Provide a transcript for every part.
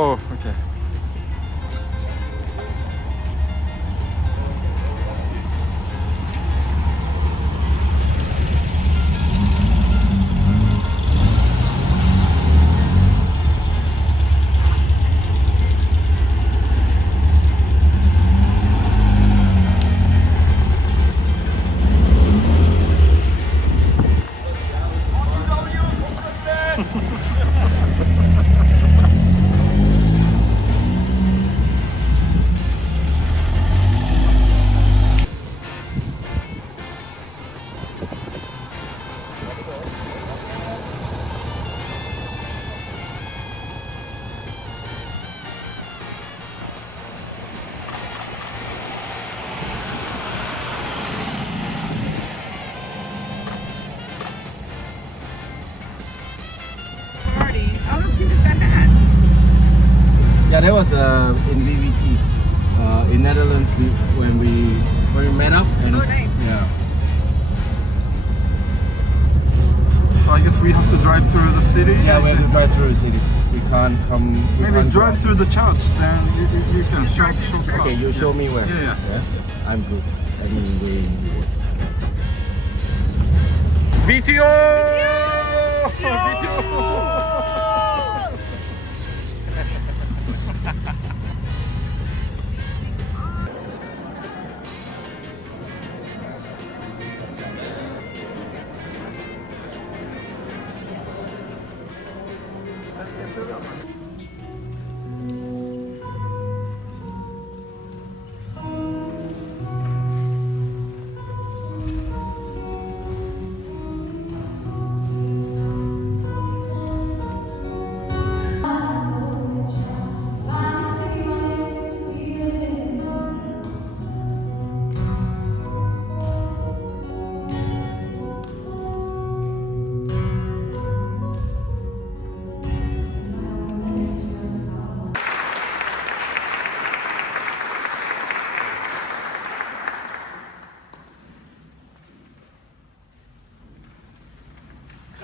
Oh, okay. Yeah, that was in WVT in Netherlands when we met up. And, Oh, nice. Yeah. So I guess we have to drive through the city. Yeah, we have to drive through the city. We can't come. Maybe drive through the church, then you can show us. Okay, you show me where. Yeah. I'm good. I'm going. BTO! BTO!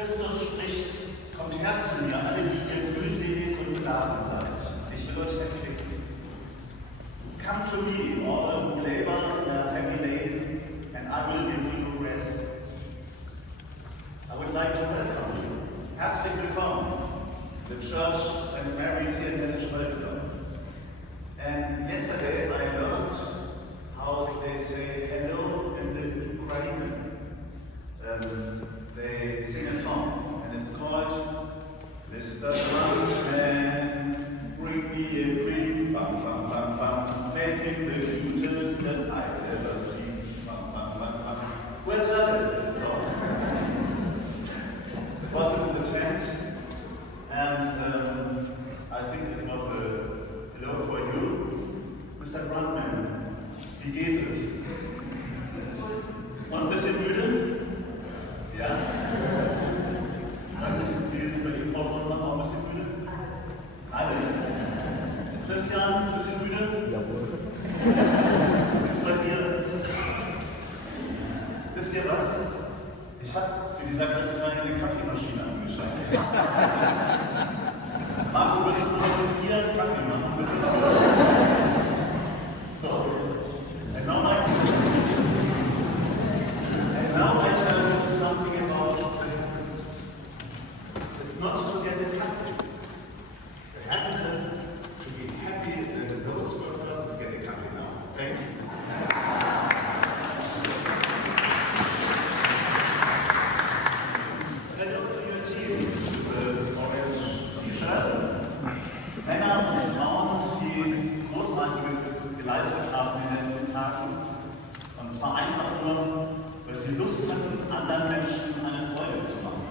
Christus spricht, kommt her zu mir, alle, die ihr mühselig und beladen seid. Ich will euch erquicken. Come to me, all who labor and are heavy laden, and I will give you rest. I would like to welcome you. Herzlich willkommen. The church St. Mary's here in Hessisch Oldendor. And yesterday I learned how they say hello in the Ukrainian. They sing a song, and it's called Mr. Grundmann, bring me a drink, bam, bam, bam, bam, making the cutest that I've ever seen, bam, bam, bam, bam. and I think it was a hello for you. Mr. Grundmann, wie geht es? Und ein bisschen müde? Ja? Und wie ist es bei Ihnen, Frau Grundmann, auch ein bisschen müde? Alle? Christian, ein bisschen müde? Jawohl. Wie ist es bei dir? Wisst ihr was? Ich habe für die Sakristei eine Kaffeemaschine angeschafft. Marco, willst du heute 4 Kaffee machen, bitte? So. And now I tell you something about it's not to get the coffee. The happiness to be happy that those four persons get the coffee now. Thank you. Hello to your team, the orange T-Shirts. Männer und Frauen, die Großartiges geleistet haben in den letzten Tagen. Und zwar einfach nur, weil sie Lust hatten, anderen Menschen eine Freude zu machen.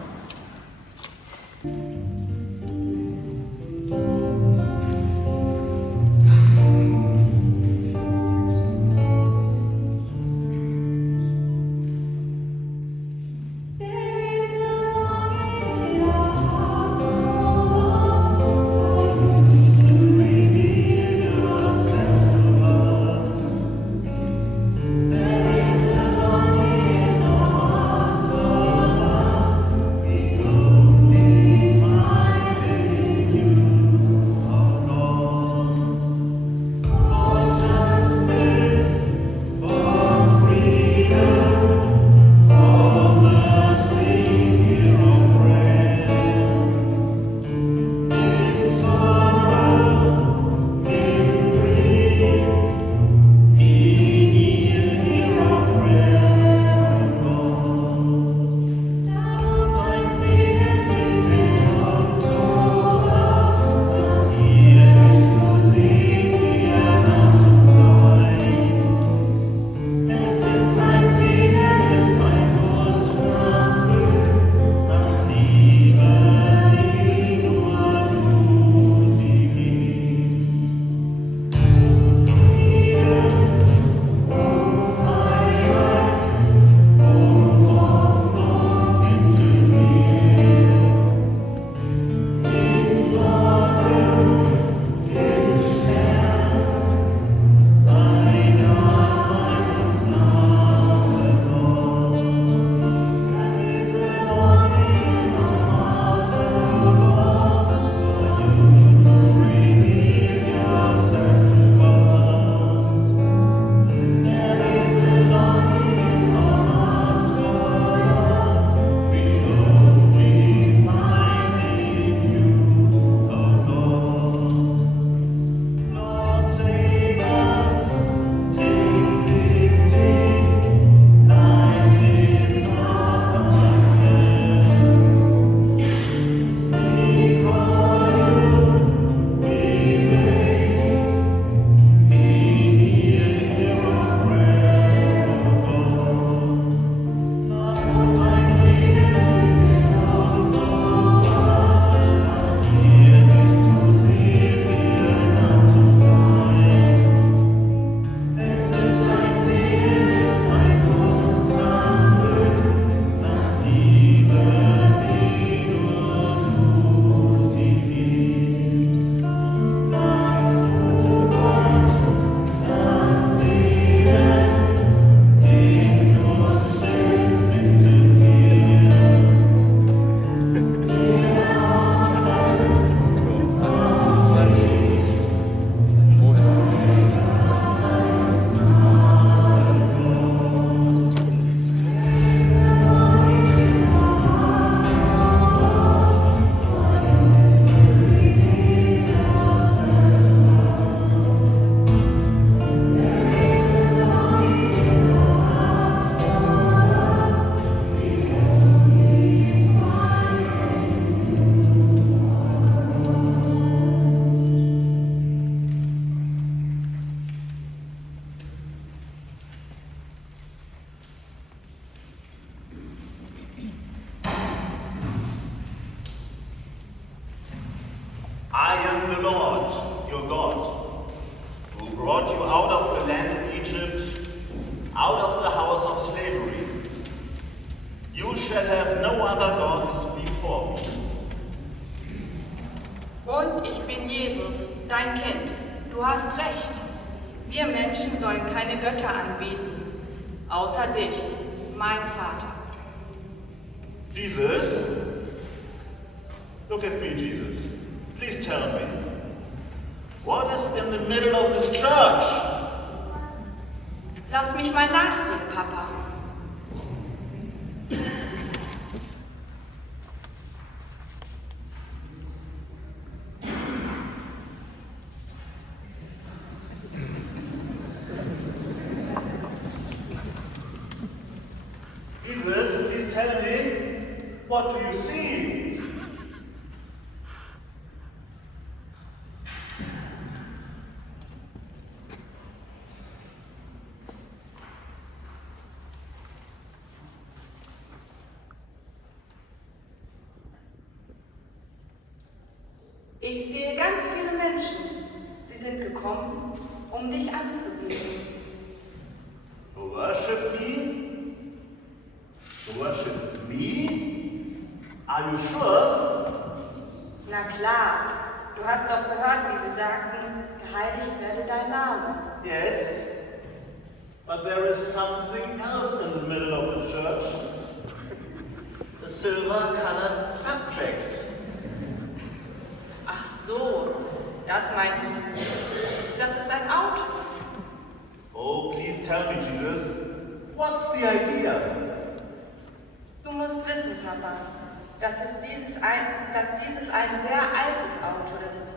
Und ich bin Jesus, dein Kind. Du hast recht. Wir Menschen sollen keine Götter anbeten, außer dich, mein Vater. Jesus? Look at me, Jesus. Please tell me. What is in the middle of this church? Lass mich mal nachsehen, Papa. Jesus, please tell me, what do you see? Ich sehe ganz viele Menschen. Sie sind gekommen, um dich anzubeten. To worship me? To worship me? Are you sure? Na klar, du hast doch gehört, wie sie sagten, geheiligt werde dein Name. Yes. But there is something else in the middle of the church. A silver-colored subject. Ach so, das meinst du. Das ist ein Auto. Oh, please tell me, Jesus. What's the idea? Du musst wissen, Papa, dass dieses ein sehr altes Auto ist.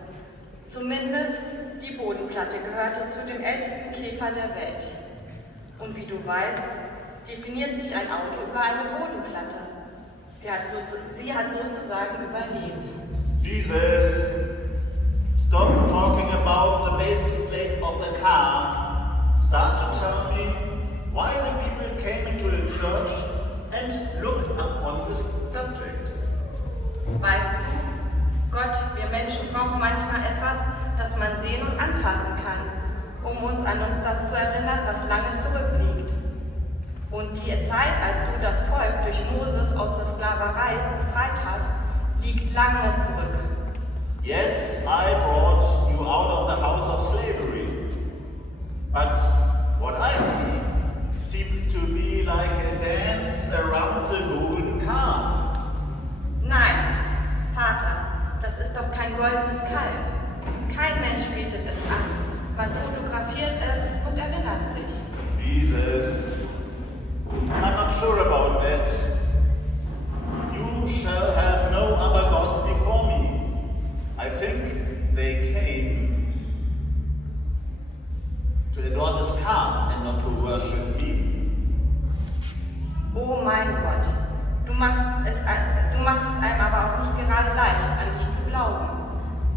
Zumindest die Bodenplatte gehörte zu dem ältesten Käfer der Welt. Und wie du weißt, definiert sich ein Auto über eine Bodenplatte. Sie hat sozusagen überlebt. Jesus, stop talking about the basic plate of the car. Start to tell me why the people came into the church and looked up on this subject. Weißt du, Gott, wir Menschen brauchen manchmal etwas, das man sehen und anfassen kann, um uns an das zu erinnern, was lange zurückliegt. Und die Zeit, als du das Volk durch Moses aus der Sklaverei befreit hast, liegt lange zurück. Yes, I brought you out of the house of slavery. But what I see seems to be like a dance around the golden calf. Nein, Vater, das ist doch kein goldenes Kalb. Kein Mensch betet es an. Man fotografiert es und erinnert sich. Jesus, I'm not sure about that. You shall have no other gods before me. I think they came to adore this calf and not to worship me. Oh mein Gott, du machst es einem aber auch nicht gerade leicht, an dich zu glauben.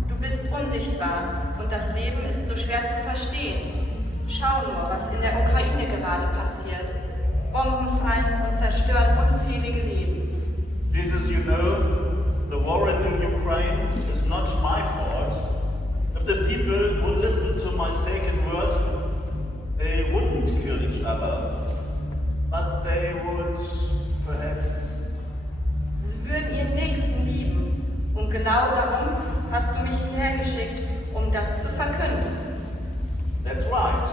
Du bist unsichtbar und das Leben ist so schwer zu verstehen. Schau nur, was in der Ukraine gerade passiert. Bomben fallen und zerstören unzählige Leben. Jesus, you know, the war in the Ukraine is not my fault. If the people would listen to my sacred word, they wouldn't kill each other. But they would perhaps... Sie würden ihren Nächsten lieben. Und genau darum hast du mich hierher geschickt, um das zu verkünden. That's right.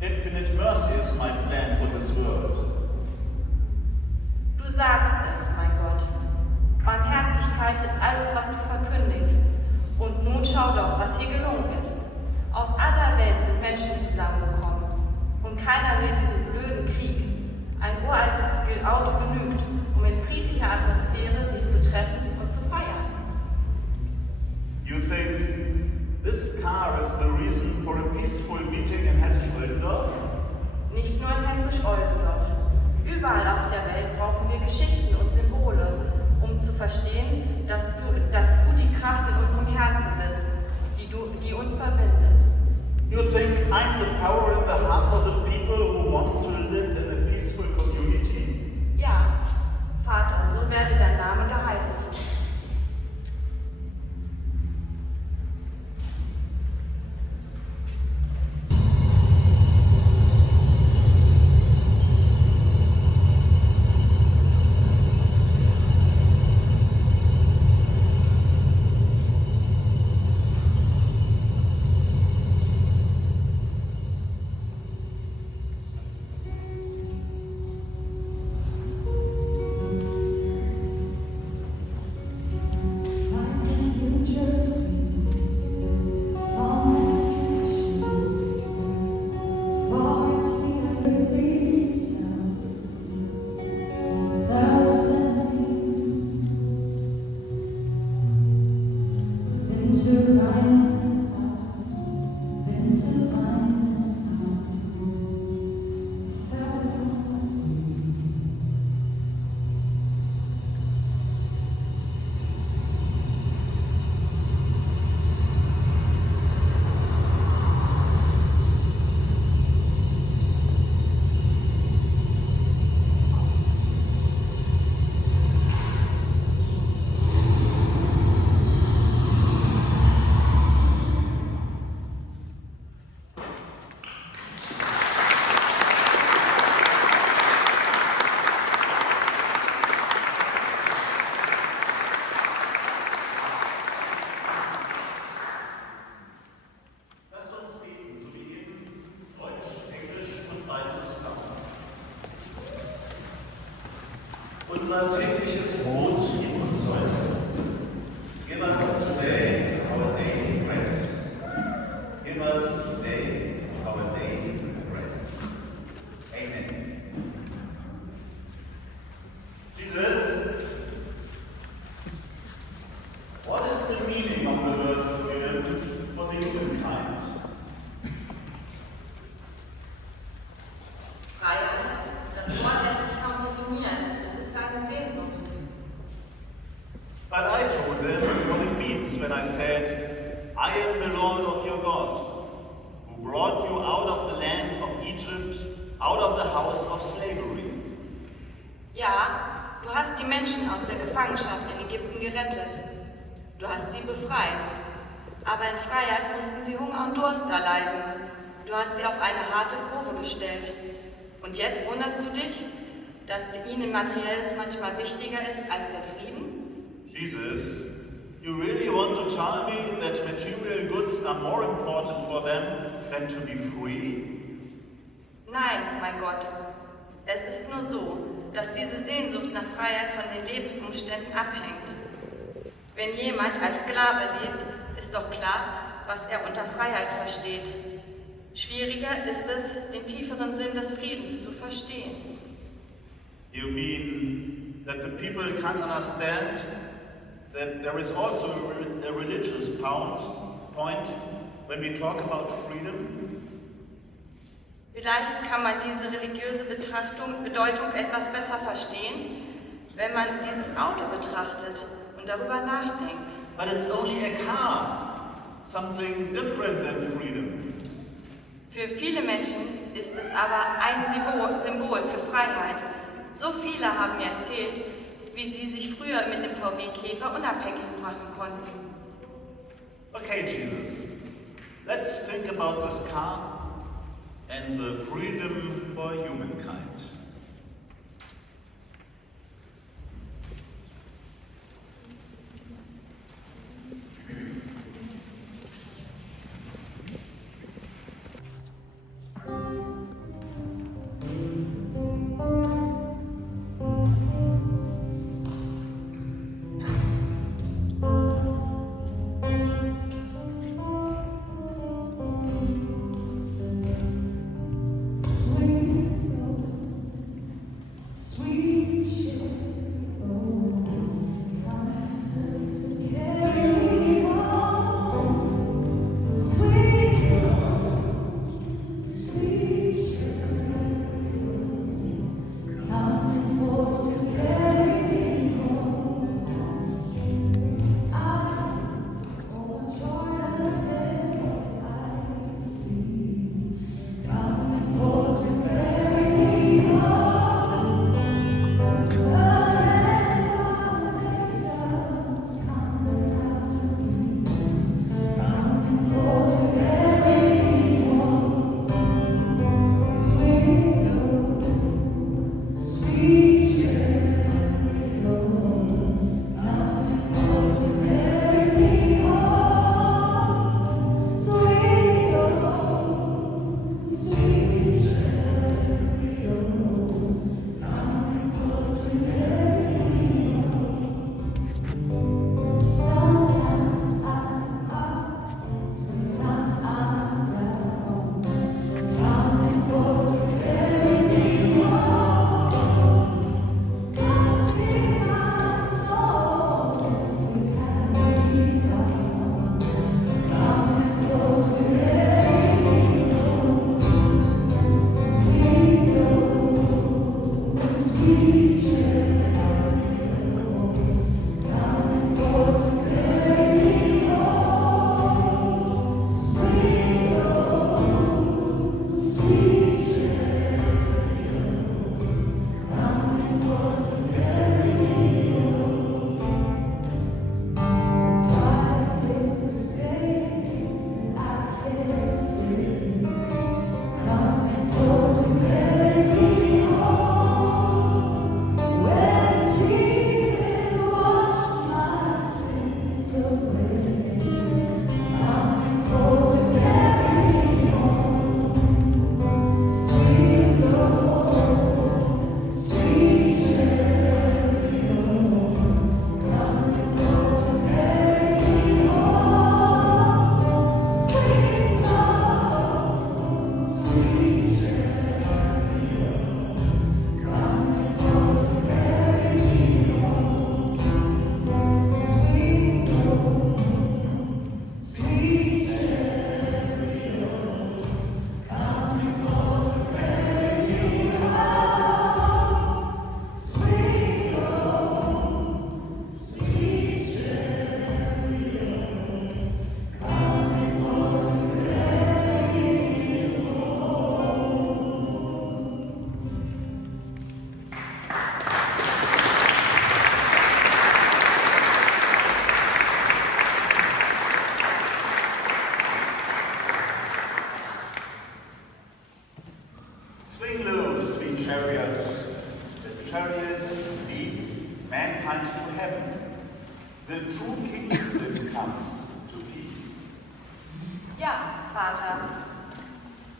Infinite mercy is my plan for this world. Du sagst es, mein Gott. Barmherzigkeit ist alles, was du verkündigst. Und nun schau doch, was hier gelungen ist. Aus aller Welt sind Menschen zusammengekommen. Und keiner will diesen blöden Krieg. Ein uraltes Auto genügt, um in friedlicher Atmosphäre sich zu treffen und zu feiern. You think this car is the reason for a peaceful meeting in Hessisch Oldendorf? Nicht nur in Hessisch Oldendorf. Überall auf der Welt brauchen wir Geschichten und Symbole, um zu verstehen, dass du die Kraft in unserem Herzen bist, die uns verbindet. You think I'm the power in the hearts of the people who want to live in a peaceful community? Ja, Vater, so werde dein Name geheiligt. Unser tägliches Brot gib uns heute. Give us today our daily bread. Give us today our daily bread. Amen. Jesus, what is the meaning of the word freedom for the humankind? Freiheit, das Wort lässt sich kaum definieren. Es ist seine Sehnsucht. But I told them what it means when I said, I am the Lord of your God, who brought you out of the land of Egypt, out of the house of slavery. Ja, du hast die Menschen aus der Gefangenschaft in Ägypten gerettet. Du hast sie befreit. Aber in Freiheit mussten sie Hunger und Durst erleiden. Du hast sie auf eine harte Probe gestellt. Und jetzt wunderst du dich, dass ihnen Materielles manchmal wichtiger ist als der Frieden? Jesus, you really want to tell me that material goods are more important for them than to be free? Nein, mein Gott. Es ist nur so, dass diese Sehnsucht nach Freiheit von den Lebensumständen abhängt. Wenn jemand als Sklave lebt, ist doch klar, was er unter Freiheit versteht. Schwieriger ist es, den tieferen Sinn des Friedens zu verstehen. You mean that the people can't understand that there is also a religious point when we talk about freedom? Vielleicht kann man diese religiöse Bedeutung etwas besser verstehen, wenn man dieses Auto betrachtet und darüber nachdenkt. But it's only a car, something different than freedom. Für viele Menschen ist es aber ein Symbol für Freiheit. So viele haben mir erzählt, wie sie sich früher mit dem VW Käfer unabhängig machen konnten. Okay, Jesus, let's think about this car and the freedom for humankind.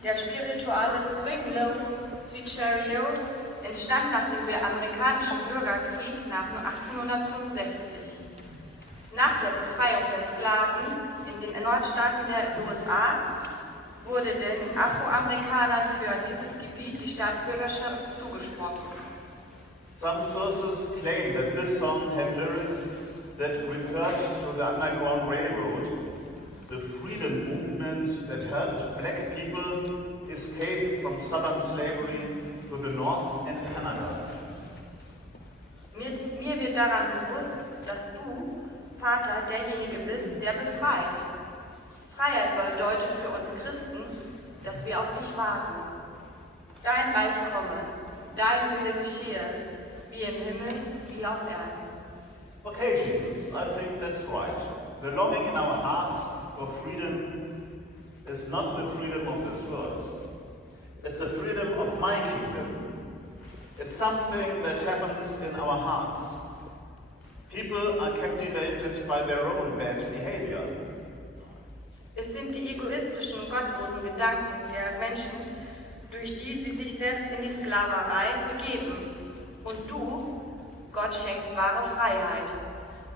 Der spirituelle Swing Low, Sweet Cherry Low, entstand nach dem amerikanischen Bürgerkrieg nach 1865. Nach der Befreiung der Sklaven in den Nordstaaten der USA wurde den Afroamerikanern für dieses Gebiet die Staatsbürgerschaft zugesprochen. Some sources claim that this song had lyrics that referred to the Underground Railroad, the freedom movement that helped black people escape from southern slavery to the North and Canada. Mir wird daran bewusst, dass du, Vater, derjenige bist, der befreit. Freiheit bedeutet für uns Christen, dass wir auf dich warten. Dein Reich komme, dein Wille geschehe, wie im Himmel, wie auf Erden. Okay, Jesus, I think that's right. The longing in our hearts for freedom is not the freedom of this world. It's the freedom of my kingdom. It's something that happens in our hearts. People are captivated by their own bad behavior. Es sind die egoistischen, gottlosen Gedanken der Menschen, durch die sie sich selbst in die Sklaverei begeben. Und du, Gott, schenkst wahre Freiheit,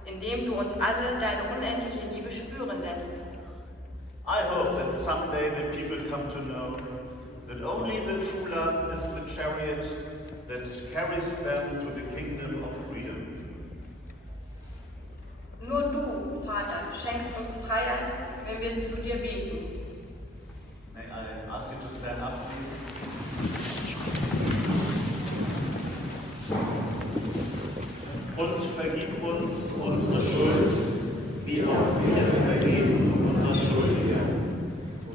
indem du uns alle deine unendliche Liebe spüren lässt. I hope that someday the people come to know that only the true love is the chariot that carries them to the kingdom of freedom. Nur du, Vater, schenkst uns Freiheit, wenn wir zu dir beten. May I ask you to stand up, please? Und vergib uns unsere Schuld, wie auch wir vergeben unseren Schuldigen.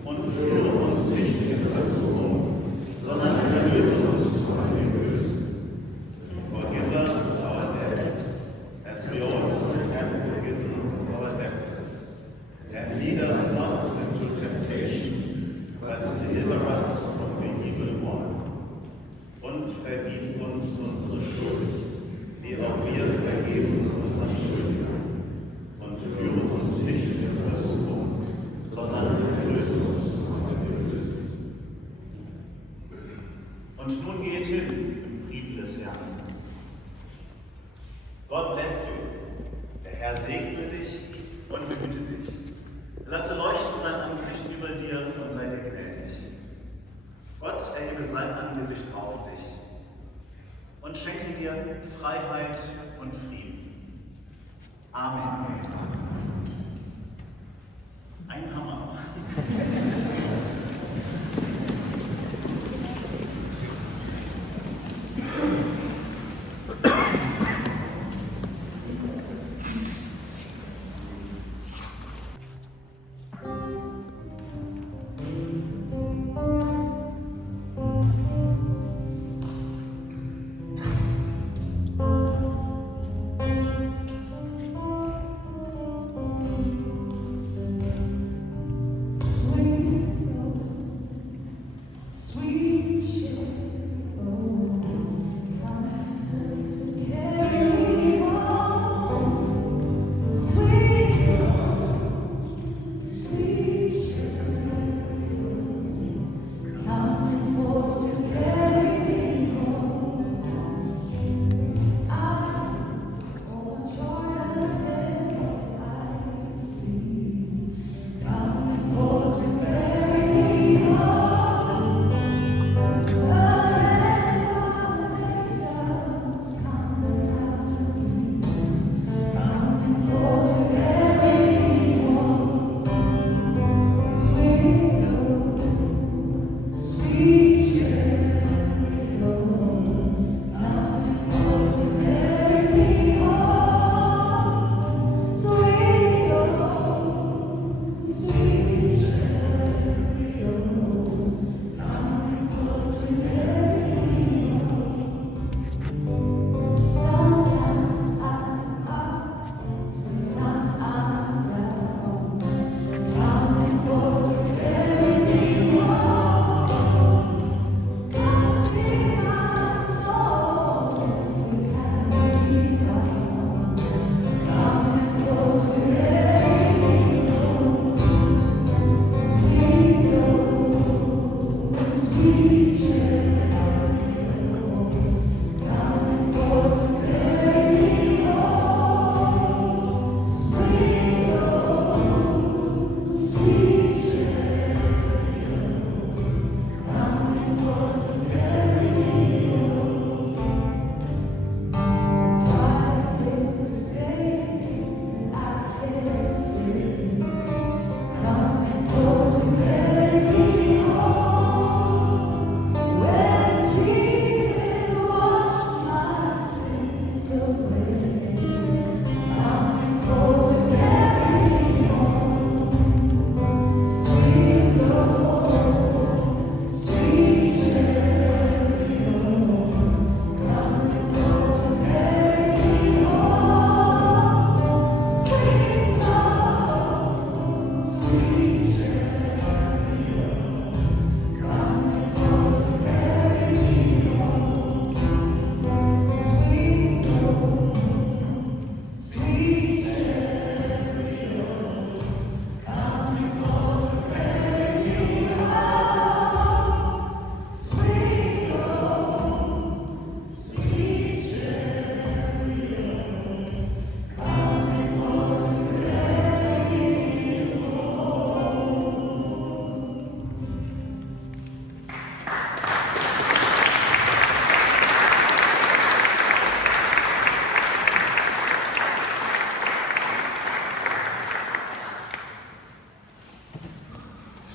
Und führe uns nicht in Versuchung, sondern erlöse uns von dem Bösen. Forgive us our debts, as we also have forgiven our debtors. And lead us not into temptation, but deliver us from the evil one. Und vergib uns unsere Schuld, wie auch wir vergeben unseren Schuldigen. Und führe uns nicht in Versuchung, sondern erlöse uns von dem Bösen. Und nun geht hin im Frieden des Herrn. God bless you. Der Herr segne dich und behüte dich. Lasse leuchten sein Angesicht über dir und sei dir gnädig. Gott erhebe sein Angesicht auf dich und schenke dir Freiheit und Frieden. Amen. Ein Hammer.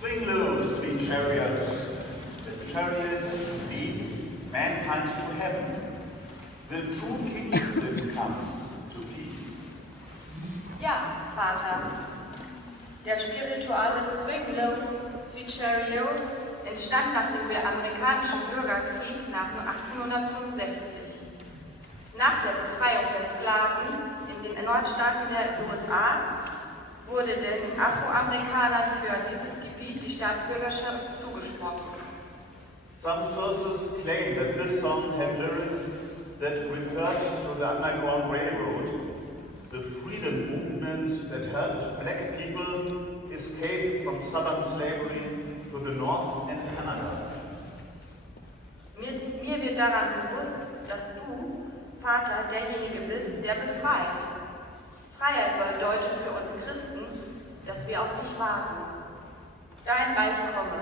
Swing low, sweet chariot. The chariot leads mankind to heaven. The true kingdom comes to peace. Ja, Vater. Der spirituelle Swing Low, Sweet Chariot entstand nach dem amerikanischen Bürgerkrieg nach 1865. Nach der Befreiung der Sklaven in den Nordstaaten der USA wurde den Afroamerikanern für dieses Gebiet die Staatsbürgerschaft zugesprochen. Some sources claim that this song had lyrics that referred to the Underground Railroad, the freedom movement that helped black people escape from southern slavery to the North and Canada. Mir wird daran bewusst, dass du, Vater, derjenige bist, der befreit. Freiheit bedeutet für uns Christen, dass wir auf dich warten. Dein Reich komme,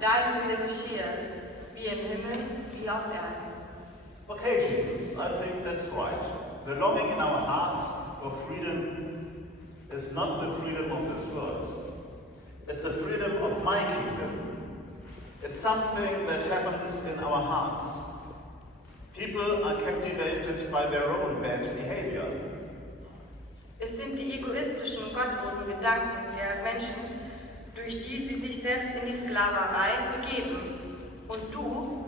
dein Wille geschehe, wie im Himmel, wie auf Erden. Okay, Jesus, I think that's right. The longing in our hearts for freedom is not the freedom of this world. It's the freedom of my kingdom. It's something that happens in our hearts. People are captivated by their own bad behavior. Es sind die egoistischen, gottlosen Gedanken der Menschen, durch die sie sich selbst in die Sklaverei begeben. Und du,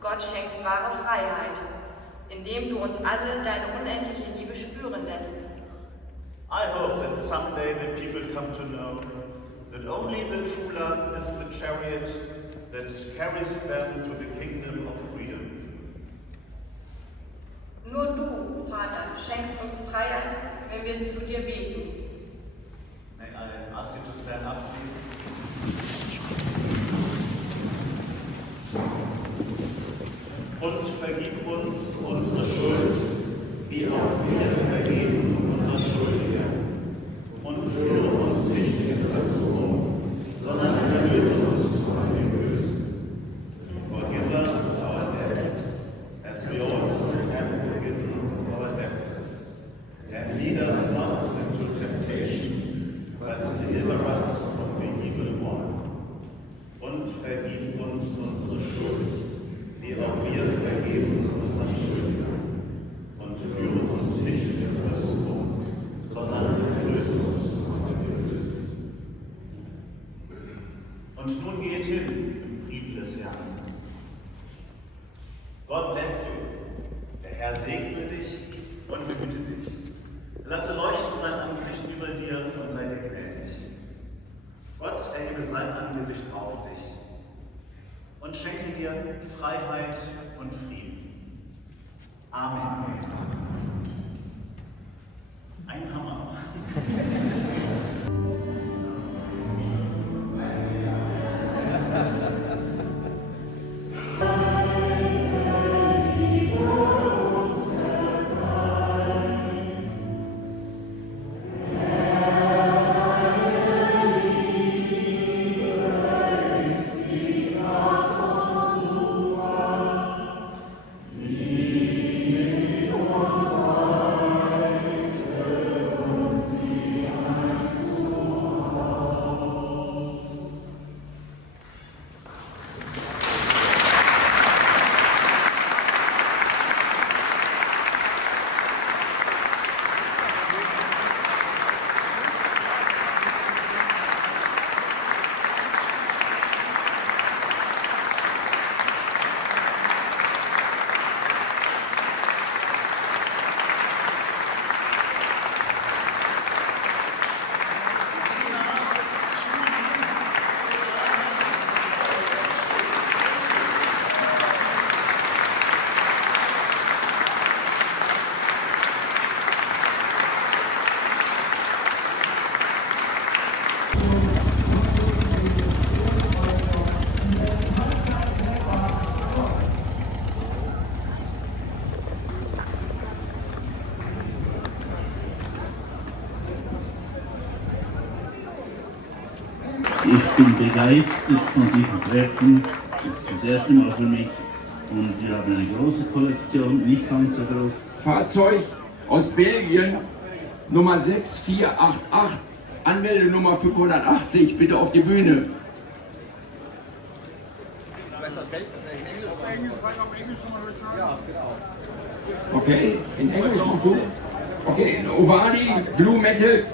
Gott, schenkst wahre Freiheit, indem du uns alle deine unendliche Liebe spüren lässt. I hope that someday the people come to know that only the true love is the chariot that carries them to the kingdom of freedom. Nur du, Vater, schenkst uns Freiheit, wenn wir zu dir beten. May I ask you to stand up, please? Und vergib uns unsere Schuld, wie auch wir vergeben unseren Schuldigen. Und führe uns nicht in Versuchung, sondern erlöse uns von dem Bösen. Forgive us our debts, as we also have forgiven our debtors. And lead us not into temptation, but deliver us from the evil one. Und vergib uns unsere Schuld, wie auch wir vergeben unseren Schuldigern. Und führe uns nicht in Versuchung, sondern erlöse uns von dem Bösen. Und nun geht hin im Frieden des Herrn. God bless you. Der Herr segne dich und behüte dich. Lasse leuchten sein Angesicht über dir und sei dir gnädig. Gott erhebe sein Angesicht auf dich und schenke dir Freiheit und Frieden. Amen. Ein Hammer. Ich bin begeistert von diesem Treffen. Es ist das erste Mal für mich und wir haben eine große Kollektion, nicht ganz so groß. Fahrzeug aus Belgien, Nummer 6488, Anmeldenummer 580, bitte auf die Bühne. Okay, in English machst du? Okay, Ovani, Blue Metal,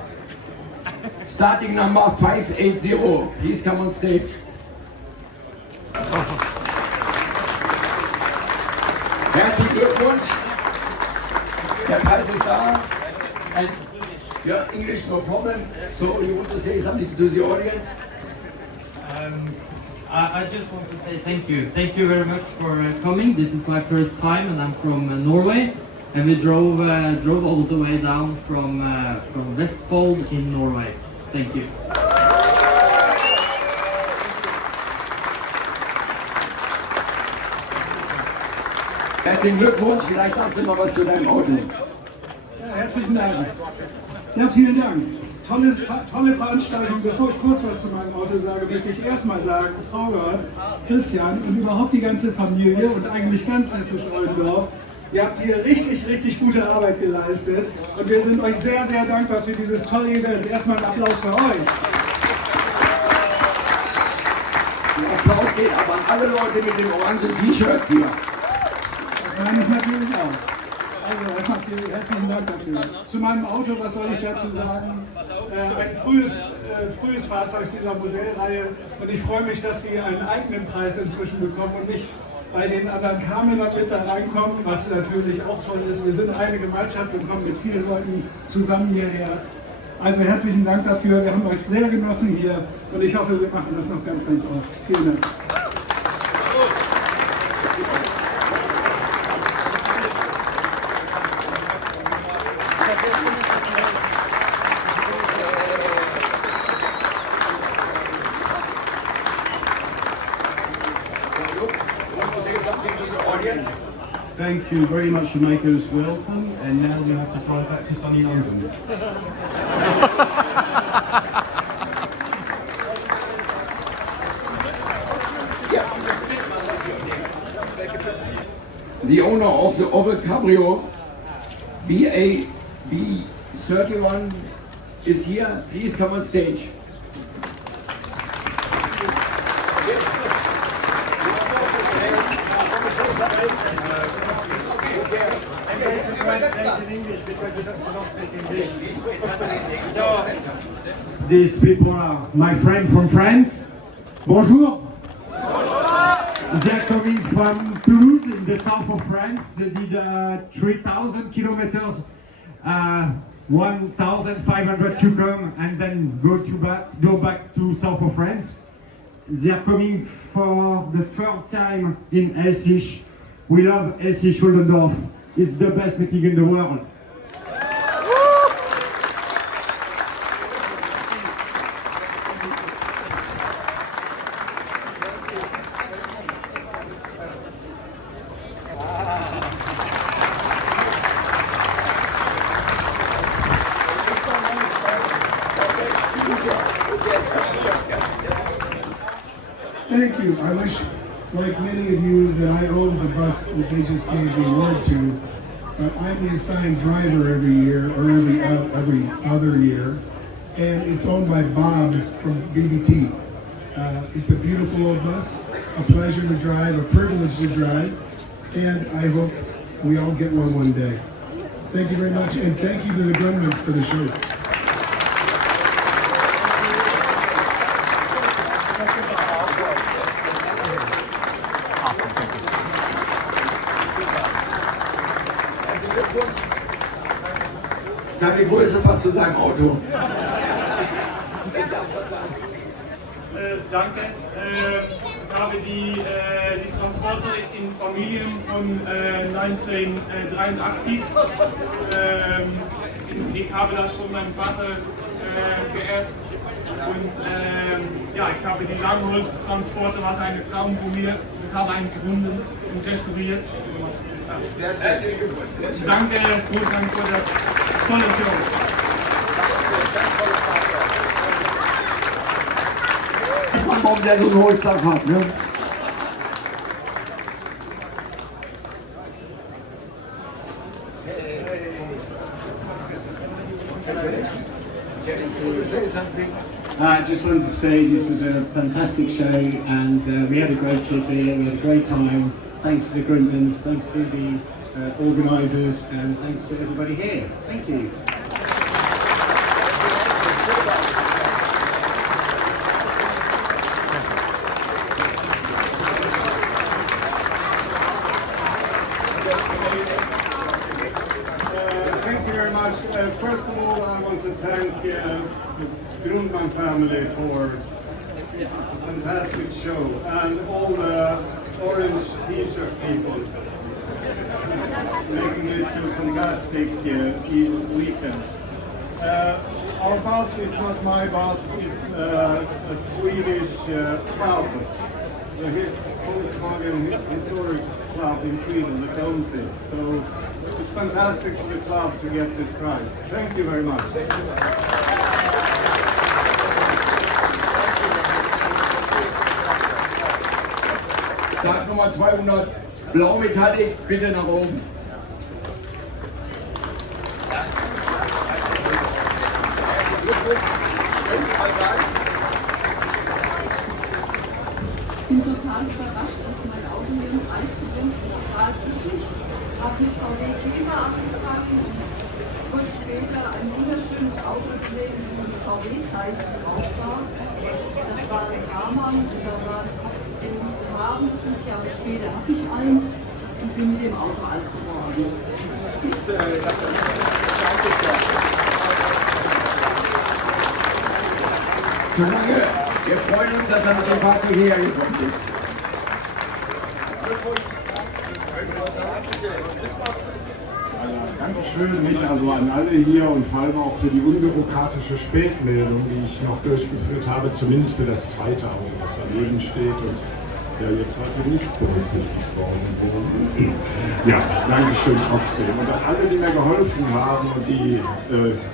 starting number 580. Please come on stage. Herzlichen Glückwunsch. Der Preis ist da. And your English, no problem. So you want to say something to the audience? I just want to say thank you. Thank you very much for coming. This is my first time, and I'm from Norway. And we drove all the way down from Vestfold in Norway. Thank you. Herzlichen Glückwunsch. Vielleicht sagst du noch was zu deinem Auto. Ja, herzlichen Dank. Ja, vielen Dank. Tolle Veranstaltung. Bevor ich kurz was zu meinem Auto sage, möchte ich erstmal sagen, Traugott, Christian und überhaupt die ganze Familie und eigentlich ganz Hessisch Oldendorf, ihr habt hier richtig gute Arbeit geleistet und wir sind euch sehr dankbar für dieses tolle Event. Erstmal einen Applaus für euch. Der Applaus geht aber an alle Leute mit den orangen T-Shirts hier. Das meine ich natürlich auch. Also erstmal vielen herzlichen Dank dafür. Zu meinem Auto, was soll ich dazu sagen? Ein frühes Fahrzeug dieser Modellreihe und ich freue mich, dass die einen eigenen Preis inzwischen bekommen und nicht bei den anderen Kamen mit da reinkommen, was natürlich auch toll ist. Wir sind eine Gemeinschaft und kommen mit vielen Leuten zusammen hierher. Also herzlichen Dank dafür. Wir haben euch sehr genossen hier und ich hoffe, wir machen das noch ganz oft. Vielen Dank. Thank you very much for making us welcome, and now we have to drive back to sunny London. The owner of the Opel Cabrio B31 is here. Please come on stage. These people are my friend from France. Bonjour. They are coming from Toulouse in the south of France. They did 3,000 kilometers, 1,500 to come and then go back to south of France. They are coming for the third time in Hessisch. We love Hessisch Oldendorf. It's the best meeting in the world. Thank you. I wish, like many of you, that I owned the bus that they just gave the award to, but I'm the assigned driver every year, or every other year, and it's owned by Bob from BBT. It's a beautiful old bus, a pleasure to drive, a privilege to drive, and I hope we all get one day. Thank you very much, and thank you to the Grundmans for the show. Sag die Größe was zu seinem Auto. Danke. Ich habe die Transporter ist in Familien von 1983. Ich habe das von meinem Vater geerbt. Und ja, ich habe die Langholztransporter, was ein Traum von mir. Ich habe einen gefunden und restauriert. Danke, Grundmann, für das tolle Show. Das war warum der so einen Holzlauf hat, ne? Say something. I just wanted to say this was a fantastic show, and we had a great trip here, we had a great time. Thanks to the Grundmans, thanks to the organisers, and thanks to everybody here. Thank you. Thank you very much. First of all, I want to thank the Grundmann family for a fantastic show, and all the orange t-shirt people making this a fantastic weekend. Our bus, it's not my bus, it's a Swedish club, the Volkswagen Historic Club in Sweden that owns it. So it's fantastic for the club to get this prize. Thank you very much. Start Nummer 200, Blau Metallic, bitte nach oben. Ich bin total überrascht, dass mein Auto mit dem Preis gewinnt. Total glücklich. Habe mit VW Kleber abgetragen und kurz später ein wunderschönes Auto gesehen, wo ein VW-Zeichen drauf war. Das war ein Hamann und da war ein Kopf, den musste haben. 5 Jahre später habe ich einen und bin mit dem Auto alt geworden. Schon lange. Wir freuen uns, dass er mit dem Fahrzeug hierher gekommen ist. Dankeschön, nicht also an alle hier und vor allem auch für die unbürokratische Spätmeldung, die ich noch durchgeführt habe, zumindest für das zweite Auto, das daneben steht und ja jetzt heute nicht berücksichtigt worden. Ja, Dankeschön trotzdem. Und an alle, die mir geholfen haben und die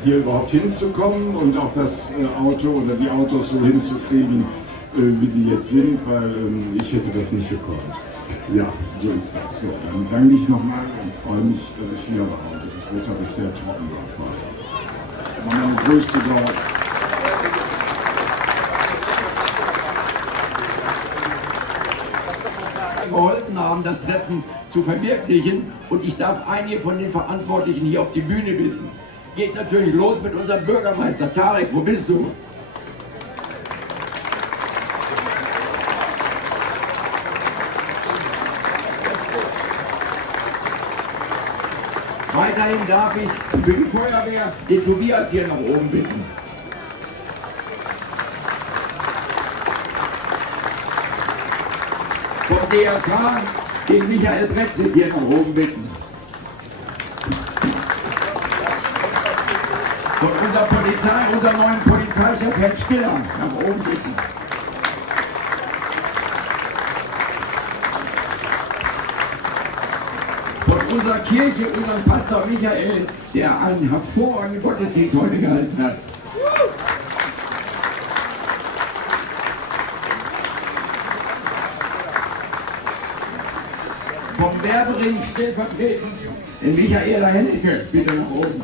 hier überhaupt hinzukommen und auch das Auto oder die Autos so hinzukriegen, wie sie jetzt sind, weil ich hätte das nicht gekonnt. Ja, so ist das. So, dann danke ich nochmal und freue mich, dass ich hier war. Das Wetter ist sehr trocken war. Das war meine größte Sorge. Geholfen haben, das Treffen zu verwirklichen, und ich darf einige von den Verantwortlichen hier auf die Bühne bitten. Geht natürlich los mit unserem Bürgermeister. Tarek, wo bist du? Weiterhin darf ich für die Feuerwehr den Tobias hier nach oben bitten. Vom DRK den Michael Bretze hier nach oben bitten. Von unserer Polizei, unser neuen Polizeichef Herrn Stiller nach oben bitten. Von unserer Kirche, unserem Pastor Michael, der einen hervorragenden Gottesdienst heute gehalten hat. Vom Werbering stellvertretend in Michaela Hennecke, bitte nach oben.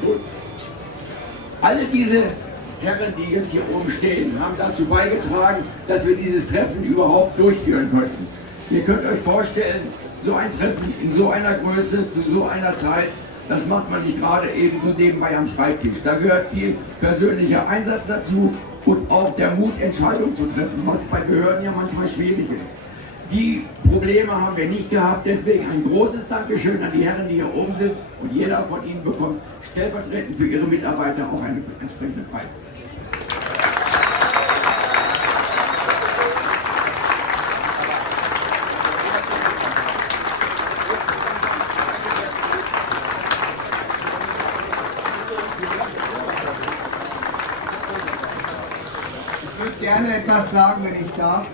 Gut. Alle diese Herren, die jetzt hier oben stehen, haben dazu beigetragen, dass wir dieses Treffen überhaupt durchführen konnten. Ihr könnt euch vorstellen, so ein Treffen in so einer Größe, zu so einer Zeit, das macht man nicht gerade eben so nebenbei am Schreibtisch. Da gehört viel persönlicher Einsatz dazu und auch der Mut, Entscheidungen zu treffen, was bei Behörden ja manchmal schwierig ist. Die Probleme haben wir nicht gehabt, deswegen ein großes Dankeschön an die Herren, die hier oben sind, und jeder von ihnen bekommt stellvertretend für ihre Mitarbeiter auch einen entsprechenden Preis. Ich würde gerne etwas sagen, wenn ich darf.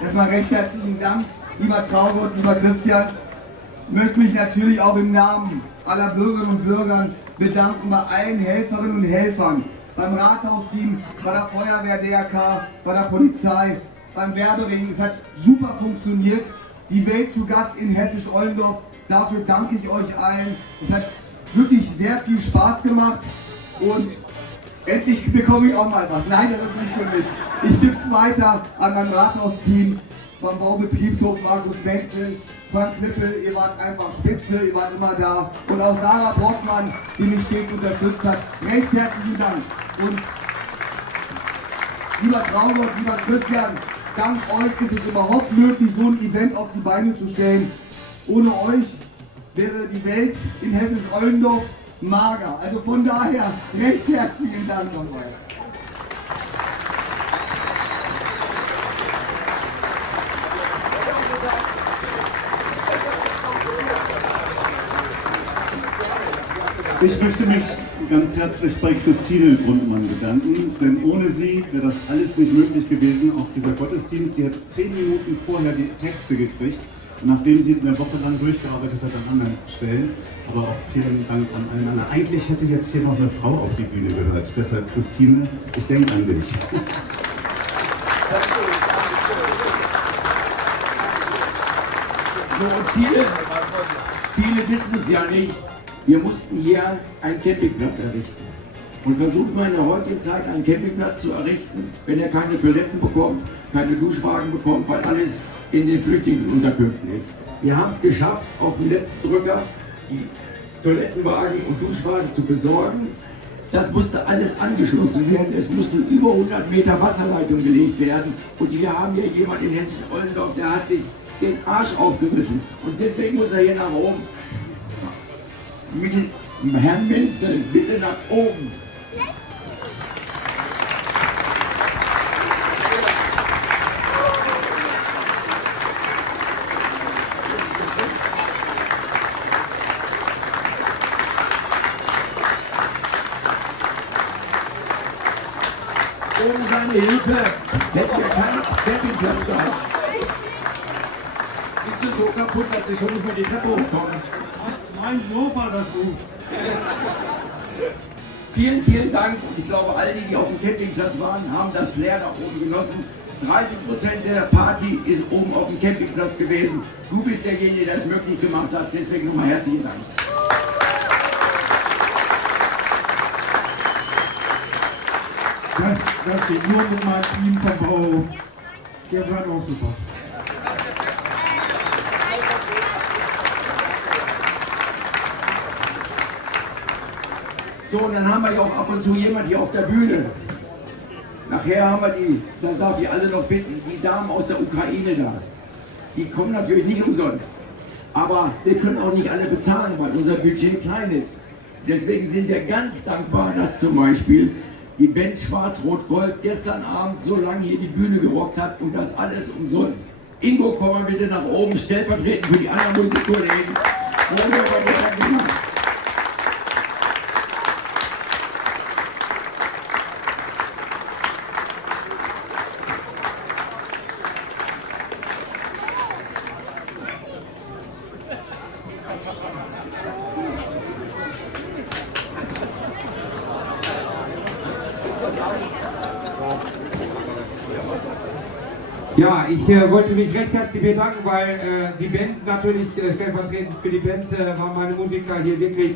Erstmal recht herzlichen Dank, lieber Traugott, lieber Christian. Ich möchte mich natürlich auch im Namen aller Bürgerinnen und Bürger bedanken bei allen Helferinnen und Helfern, beim Rathausteam, bei der Feuerwehr DRK, bei der Polizei, beim Werbering. Es hat super funktioniert. die Welt zu Gast in Hessisch Oldendorf. Dafür danke ich euch allen. Es hat wirklich sehr viel Spaß gemacht und endlich bekomme ich auch mal was. Nein, das ist nicht für mich. Ich gebe es weiter an mein Rathausteam, beim Baubetriebshof Markus Menzel, Frank Klippel, ihr wart einfach spitze, ihr wart immer da. Und auch Sarah Brockmann, die mich stets unterstützt hat. Recht herzlichen Dank. Und lieber Traugott, lieber Christian, dank euch ist es überhaupt möglich, so ein Event auf die Beine zu stellen. Ohne euch wäre die Welt in Hessisch Oldendorf mager. Also von daher recht herzlichen Dank nochmal. Ich möchte mich ganz herzlich bei Christine Grundmann bedanken, denn ohne sie wäre das alles nicht möglich gewesen. Auch dieser Gottesdienst, die hat 10 Minuten vorher die Texte gekriegt, nachdem sie eine Woche lang durchgearbeitet hat an anderen Stellen. Aber auch vielen Dank an allen anderen. Eigentlich hätte jetzt hier noch eine Frau auf die Bühne gehört. Deshalb, Christine, ich denke an dich. So, und viele wissen es ja nicht. Wir mussten hier einen Campingplatz errichten. Und versucht mal in der heutigen Zeit einen Campingplatz zu errichten, wenn er keine Toiletten bekommt, keine Duschwagen bekommt, weil alles in den Flüchtlingsunterkünften ist. Wir haben es geschafft, auf den letzten Drücker die Toilettenwagen und Duschwagen zu besorgen. Das musste alles angeschlossen werden. Es mussten über 100 Meter Wasserleitung gelegt werden. Und wir haben hier jemanden in Hessisch Oldendorf, der hat sich den Arsch aufgerissen. Und deswegen muss er hier nach oben. Mit Herrn Menzel, bitte nach oben. Ohne seine Hilfe hätten wir keinen Campingplatz gehabt. Bist du so kaputt, dass du schon nicht mehr die Treppe hochkommst? Mein Sofa, das ruft. Vielen, vielen Dank. Ich glaube, all die auf dem Campingplatz waren, haben das Flair da oben genossen. 30% der Party ist oben auf dem Campingplatz gewesen. Du bist derjenige, der es möglich gemacht hat. Deswegen nochmal herzlichen Dank. Das geht nur mit meinem Team vom Bau. Der war auch super. So, und dann haben wir ja auch ab und zu jemand hier auf der Bühne. Nachher haben wir dann darf ich alle noch bitten, die Damen aus der Ukraine da. Die kommen natürlich nicht umsonst. Aber wir können auch nicht alle bezahlen, weil unser Budget klein ist. Deswegen sind wir ganz dankbar, dass zum Beispiel die Band Schwarz-Rot-Gold gestern Abend so lange hier die Bühne gerockt hat und das alles umsonst. Ingo, komm mal bitte nach oben, stellvertretend für die anderen Musikkollegen. Ja, ich wollte mich recht herzlich bedanken, weil die Band natürlich stellvertretend für die Band waren meine Musiker hier wirklich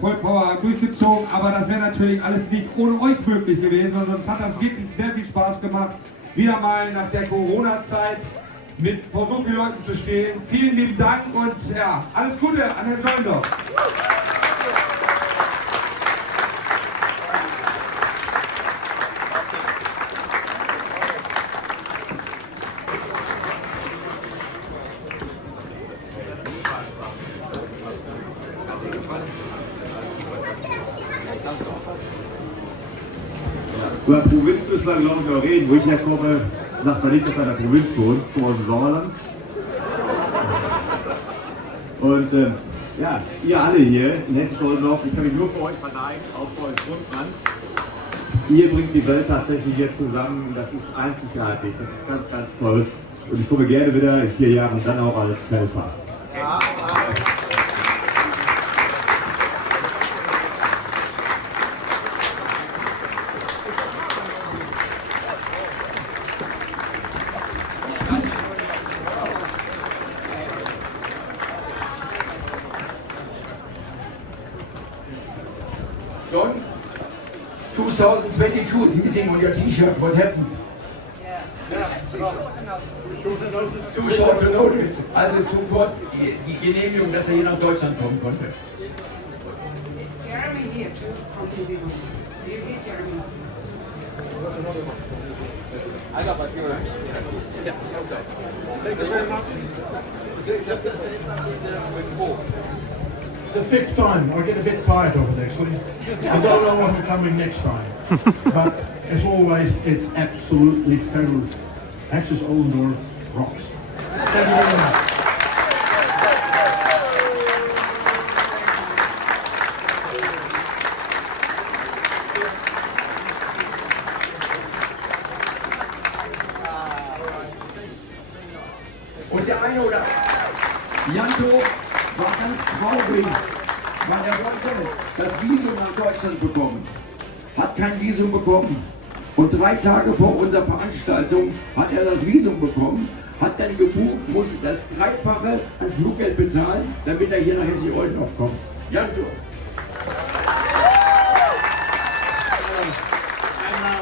Vollpower durchgezogen, aber das wäre natürlich alles nicht ohne euch möglich gewesen und uns hat das wirklich sehr viel Spaß gemacht, wieder mal nach der Corona-Zeit vor so vielen Leuten zu stehen. Vielen lieben Dank und ja, alles Gute an Hessisch Oldendorf. Über Provinz müssen wir, glaube ich, noch reden. Wo ich herkomme, sagt man nicht, dass man in der Provinz wohnt, so aus dem Sauerland. Und ja, ihr alle hier in Hessisch Oldendorf, ich kann mich nur für euch verneigen, auch für euch Grundmanns. Ihr bringt die Welt tatsächlich hier zusammen, das ist einzigartig, das ist ganz, ganz toll. Und ich komme gerne wieder in 4 Jahren dann auch als Helfer. John, 2022 is missing on your T-shirt. What happened? Too short to notice. Also zu kurz die Genehmigung, dass er hier nach Deutschland kommen konnte. Is Jeremy here too from New Zealand? Do you hear Jeremy? I got my camera. Yeah, okay. Thank you very much. The fifth time, I get a bit tired of it actually. I don't know when we're coming next time. But as always, it's absolutely fabulous. Hessisch Oldendorf rocks. Thank you very much. Und der eine oder Janto war ganz traurig, weil er wollte das Visum nach Deutschland bekommen. Hat kein Visum bekommen. Und 3 Tage vor unserer Veranstaltung hat er das Visum bekommen, hat dann gebucht, musste das Dreifache an Fluggeld bezahlen, damit er hier nach Hessisch Oldendorf kommt. Janto. I'm now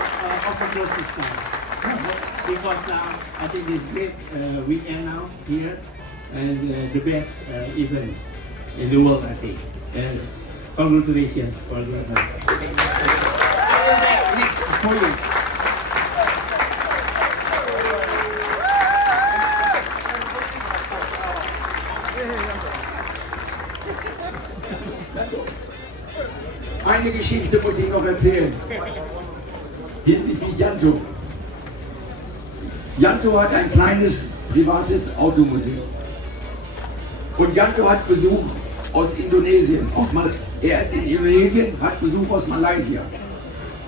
also close to start. Because now I think it's great weekend now here and the best event in the world, I think. And congratulations for the for you. Eine Geschichte muss ich noch erzählen. Hinsichtlich Janto. Janto hat ein kleines privates Automuseum. Und Janto hat Besuch aus Indonesien. Er ist in Indonesien, hat Besuch aus Malaysia.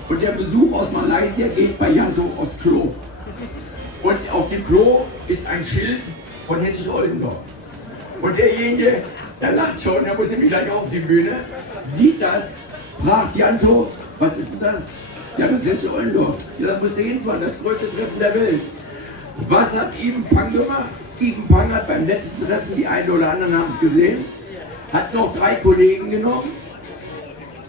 Und der Besuch aus Malaysia geht bei Janto aufs Klo. Und auf dem Klo ist ein Schild von Hessisch Oldendorf. Und derjenige, der lacht schon, der muss nämlich gleich auf die Bühne, sieht das, fragt Janto, was ist denn das? Ja, das ist Hessisch Oldendorf. Ja, da musst du hinfahren, das größte Treffen der Welt. Was hat Ivan Pang gemacht? Ivan Pang hat beim letzten Treffen, die einen oder anderen haben es gesehen, hat noch 3 Kollegen genommen,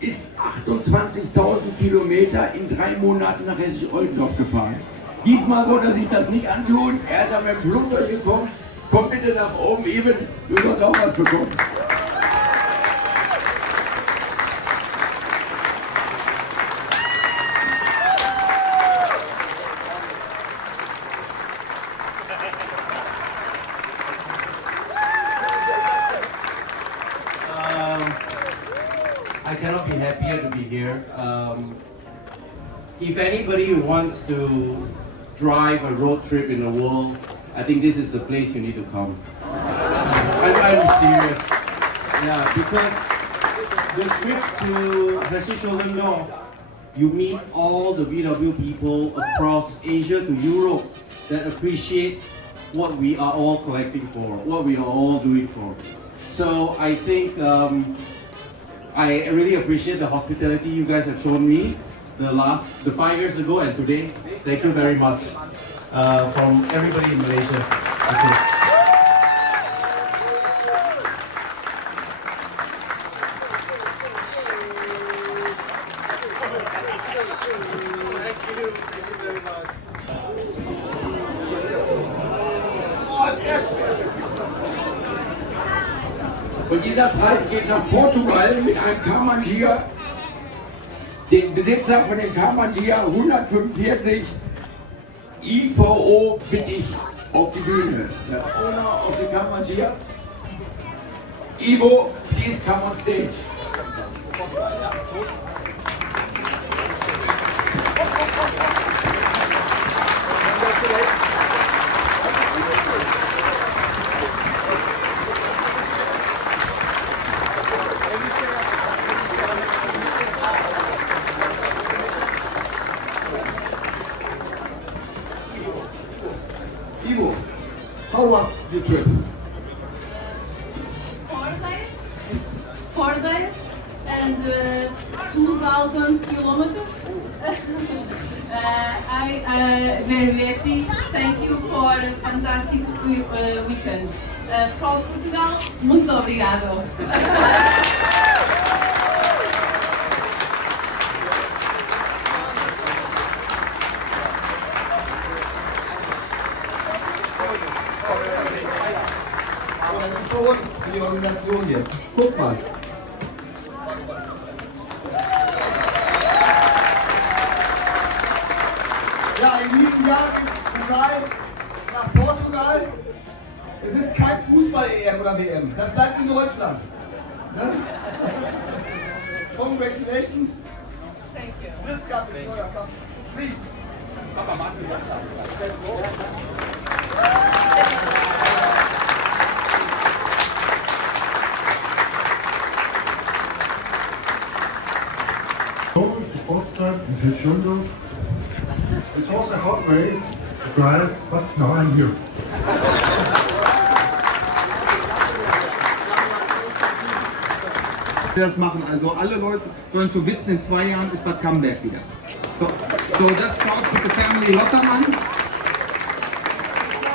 ist 28.000 Kilometer in 3 Monaten nach Hessisch Oldendorf gefahren. Diesmal wollte er sich das nicht antun, er ist mit dem Flugzeug gekommen. Komm bitte nach oben, Ivan, du sollst auch was bekommen. I cannot be happier to be here. If anybody wants to drive a road trip in the world, I think this is the place you need to come. I'm serious. Yeah, because the trip to Hessisch Oldendorf, you meet all the VW people across Asia to Europe that appreciates what we are all collecting for, what we are all doing for. So I think I really appreciate the hospitality you guys have shown me the 5 years ago and today. Thank you very much from everybody in Malaysia. Okay. Und dieser Preis geht nach Portugal mit einem Kamangia, den Besitzer von dem Kamangia 145 IVO bitte ich auf die Bühne. Der Owner of the Kamangia. Ivo, please come on stage. Ivo, how was your trip? 4 days and 2,000 kilometers. I very happy. Thank you for a fantastic weekend. From Portugal, muito obrigado. für uns, für die Organisation hier. Guck mal. Ja, in diesem Jahr geht es nach Portugal. Es ist kein Fußball-EM oder WM. Das bleibt in Deutschland. Ne? Congratulations. Thank you. This cup is for your cup. Please. Papa, Martin. Volkswagens in Hessisch Oldendorf. It's also a hot way to drive, but now I'm here. Das machen. Also alle Leute sollen schon wissen, in 2 Jahren ist Bad Camberg wieder. So das starts with the family Lottermann.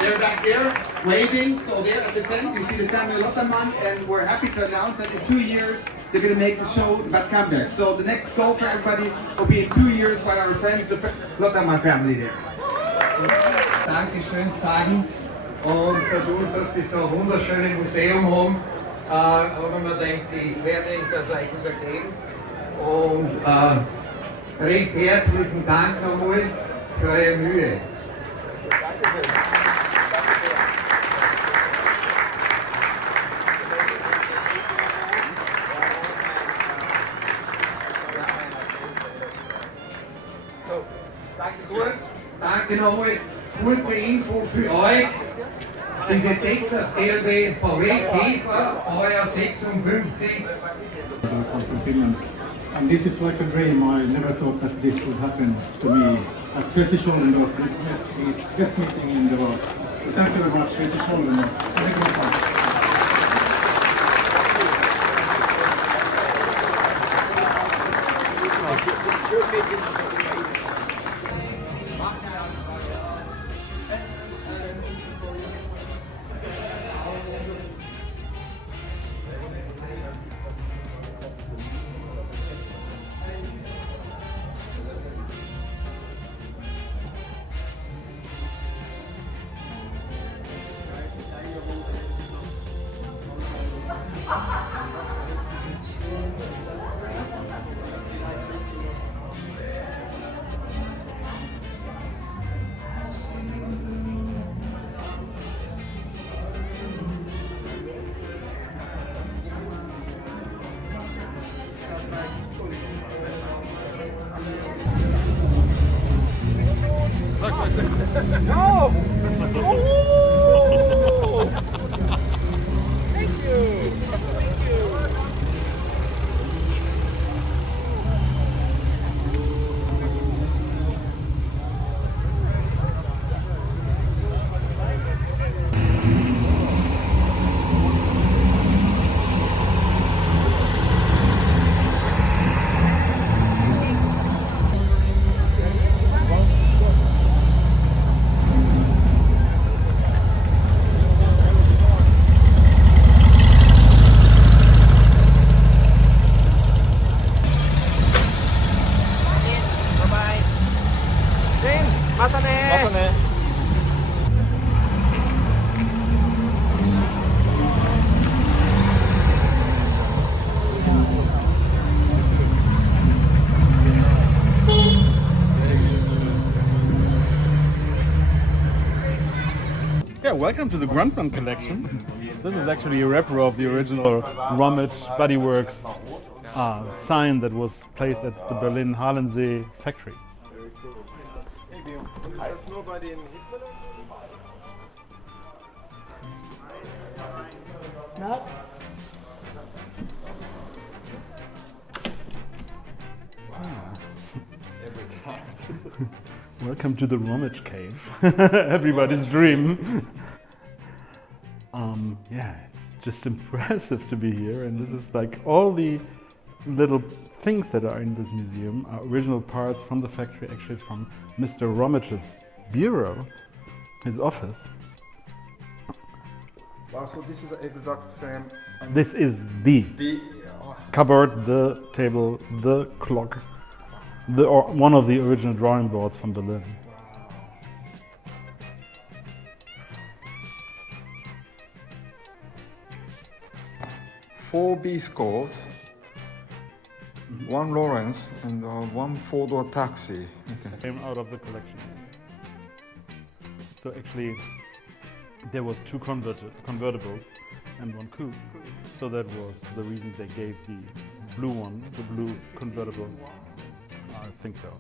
They're back there waving, so there at the tent you see the family Lottermann, and we're happy to announce that in 2 years they're going to make the show in Bad Camberg. So the next goal for everybody will be in 2 years by our friends, the Lottermann family there. Dankeschön sagen und dadurch, dass sie so ein wunderschönes Museum haben, haben wir gedacht, ich werde Ihnen das eigentlich übergeben und recht herzlichen Dank nochmal für eure Mühe. Gut, danke nochmal. Kurze Info für euch. Diese Texas LB VW Käfer, Baujahr 56. From Finland. And this is like a dream. I never thought that this would happen to me at Hessisch Oldendorf, the best meeting in the world. So thank you very much, Hessisch Oldendorf. No! Oh! Thank you! Thank you! Yeah, welcome to the Grundmann collection. This is actually a replica of the original Rommage Bodyworks sign that was placed at the Berlin Halensee factory. There's nobody in No. Welcome to the Rommage cave. Everybody's dream. Yeah, it's just impressive to be here, and this is like all the little things that are in this museum are original parts from the factory, actually from Mr. Rommage's bureau, his office. Wow, so this is the exact same. This is the cupboard, the table, the clock, one of the original drawing boards from Berlin. 4 B-scores, 1 Lawrence, and 1 four-door taxi. Okay. Came out of the collection. So actually, there was 2 convertibles and 1 coupe. So that was the reason they gave the blue one, the blue convertible. I think so.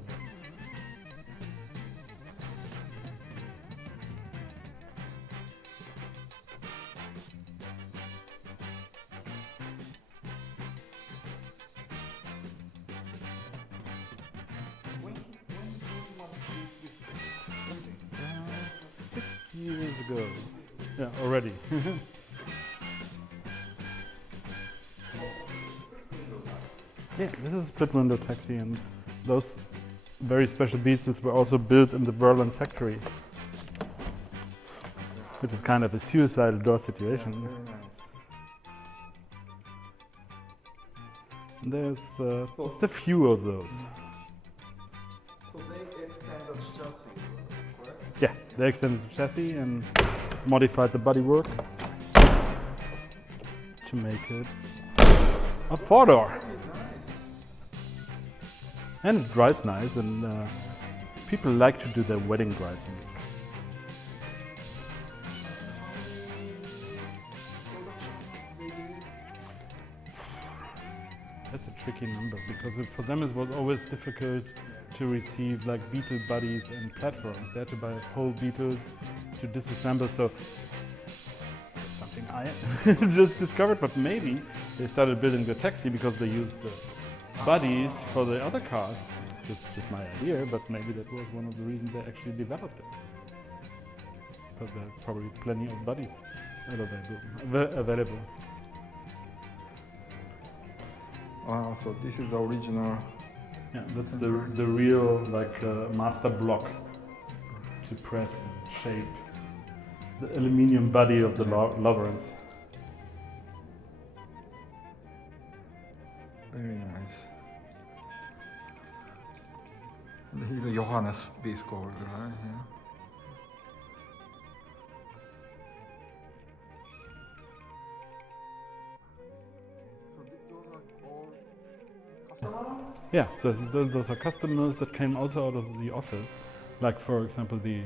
Years ago. Yeah, already. Yeah, this is a split window taxi, and those very special Beetles were also built in the Berlin factory, which is kind of a suicidal door situation. Yeah, very nice. And there's just a few of those. So they extended chassis, correct? Yeah, they extended the chassis and modified the bodywork to make it a 4-door. And it drives nice, and people like to do their wedding drives in this car. That's a tricky number, because for them it was always difficult to receive like Beetle bodies and platforms. They had to buy whole Beetles to disassemble, so that's something I just discovered, but maybe they started building the taxi because they used the bodies for the other cars. Just my idea, but maybe that was one of the reasons they actually developed it. Because there are probably plenty of bodies available. Wow, so this is the original. Yeah, that's the real like master block to press and shape the aluminium body of the Lawrence. Very nice. And he's a Johannes B-score, right? Yeah. Yeah, those are customers that came also out of the office. Like, for example, the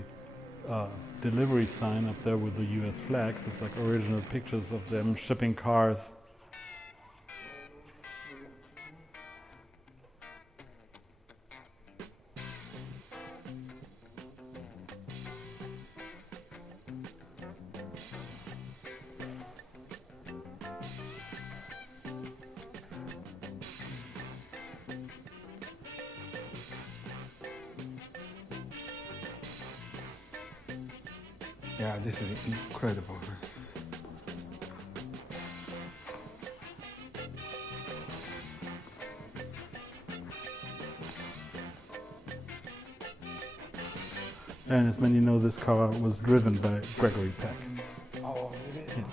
delivery sign up there with the US flags. It's like original pictures of them shipping cars. Yeah, this is incredible. And as many know, this car was driven by Gregory Peck. Oh, really? Yeah.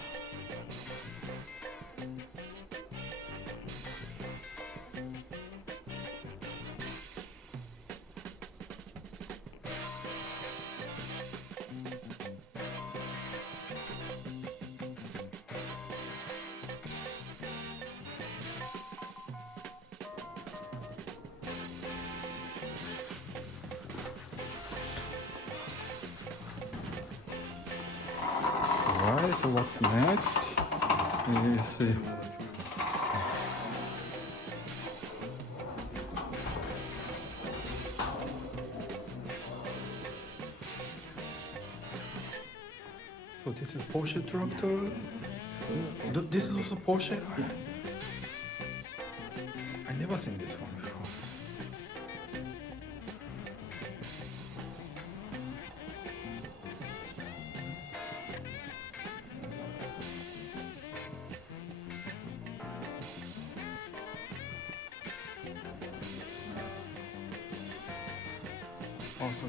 Alright, so what's next? Let's see. So this is Porsche tractor. This is also Porsche. I never seen this one before. Also.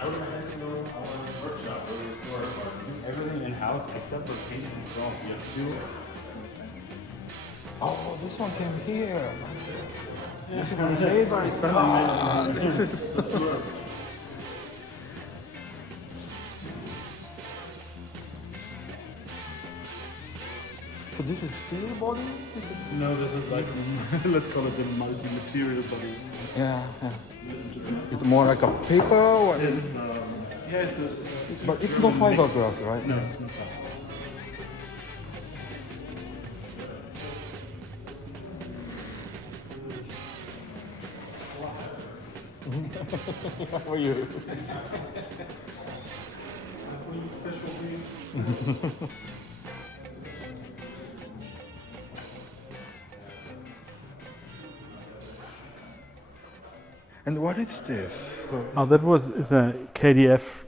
I would like to know our workshop where we store our cars. We do everything in-house except for painting and chrome. We have 2. Oh, this one came here. This is my favorite car. So this is steel body? No, this is like, let's call it a multi-material body. Yeah, yeah. It's more like a paper or It's, yeah, it's a... But it's not fiberglass, right? No, it's not fiberglass. How are you? And what is this? Oh, that is a KDF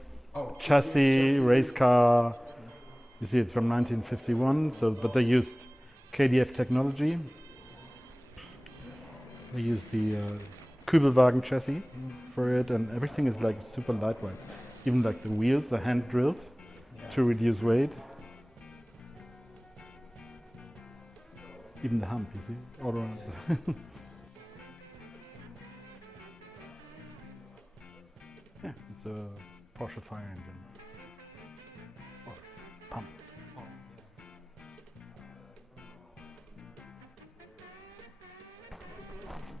chassis race car. You see, it's from 1951. So, but they used KDF technology. They used the Kübelwagen chassis for it, and everything is like super lightweight. Even like the wheels are hand drilled to reduce weight. Even the hump, you see, all around. Yeah, it's a Porsche fire engine. Or pump.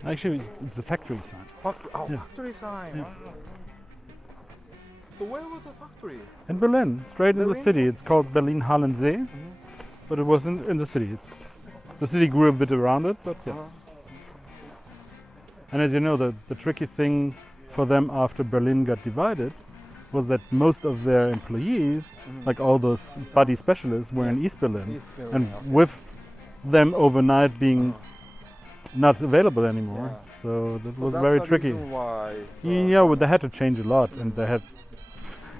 Actually, it's the factory sign. Factory sign. Yeah. Wow. So where was the factory? In Berlin, straight in the city. It's called Berlin-Hallensee, but it was in the city. The city grew a bit around it, but yeah. And as you know, the tricky thing for them after Berlin got divided was that most of their employees, like all those body specialists, were in East Berlin. And with them overnight being not available anymore, so that was very tricky. Yeah, well, they had to change a lot, and they had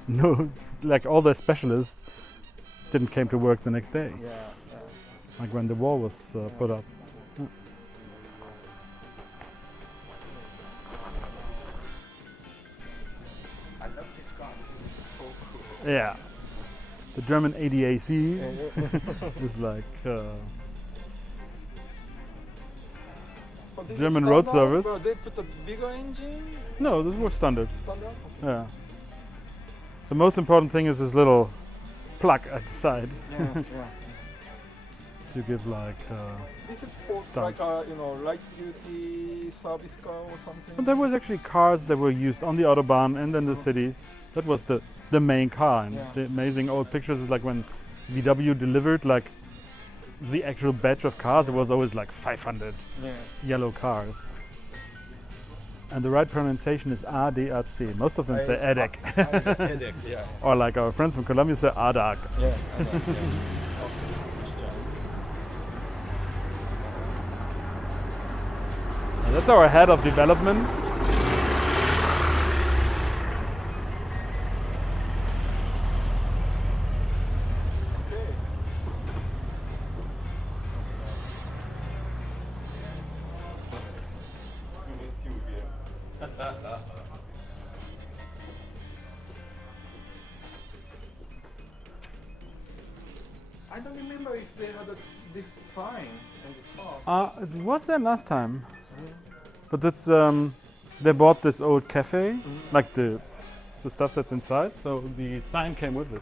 no, like all their specialists didn't came to work the next day. Like when the wall was put up. I love this car. This is so cool. Yeah, the German ADAC is like German road service. But they put a bigger engine? No, this was standard. Standard? Yeah. The most important thing is this little plug at the side. Yeah. To give like this is for start. like a light duty service car or something. But there was actually cars that were used on the autobahn and in the cities. That was the main car. And the amazing old pictures is like when VW delivered like the actual batch of cars. It was always like 500 yellow cars. And the right pronunciation is ADAC. Most of them say ADAC. ADAC, yeah. Or like our friends from Colombia say ADAC. Yeah. That's our head of development. I don't remember if they had this sign on the top. It was there last time. But that's they bought this old cafe, like the stuff that's inside. So the sign came with it.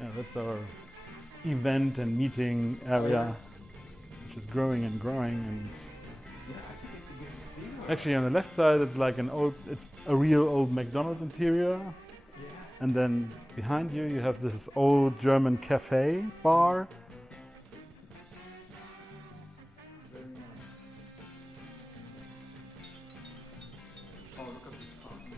Yeah, that's our event and meeting area, which is growing and growing. And Yeah, I think it's getting bigger. actually, on the left side, it's like it's a real old McDonald's interior. And then behind you, you have this old German cafe bar. Very nice. Oh, look at this sign.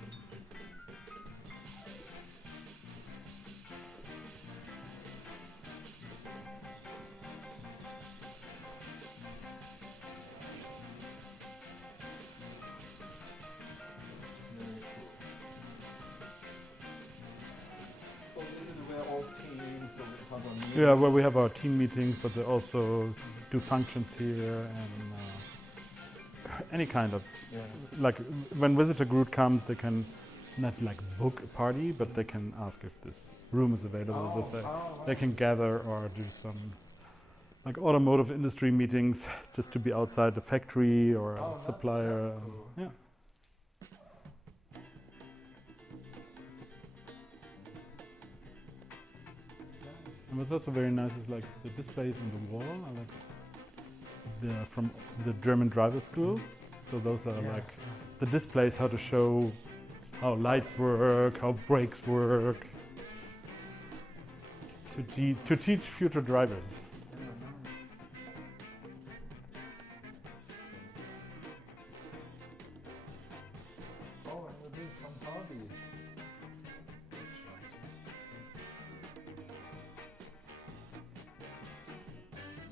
Very cool. So this is where all teams or have a meeting. Yeah, where we have our team meetings, but they also do functions here and any kind of like when visitor group comes, they can not like book a party, but they can ask if this room is available. So they can gather or do some like automotive industry meetings just to be outside the factory or a supplier. That's cool. Yeah. And what's also very nice is like the displays on the wall are like from the German driver schools. So those are like the displays how to show how lights work, how brakes work, to teach future drivers. Oh, and we're doing some hobby.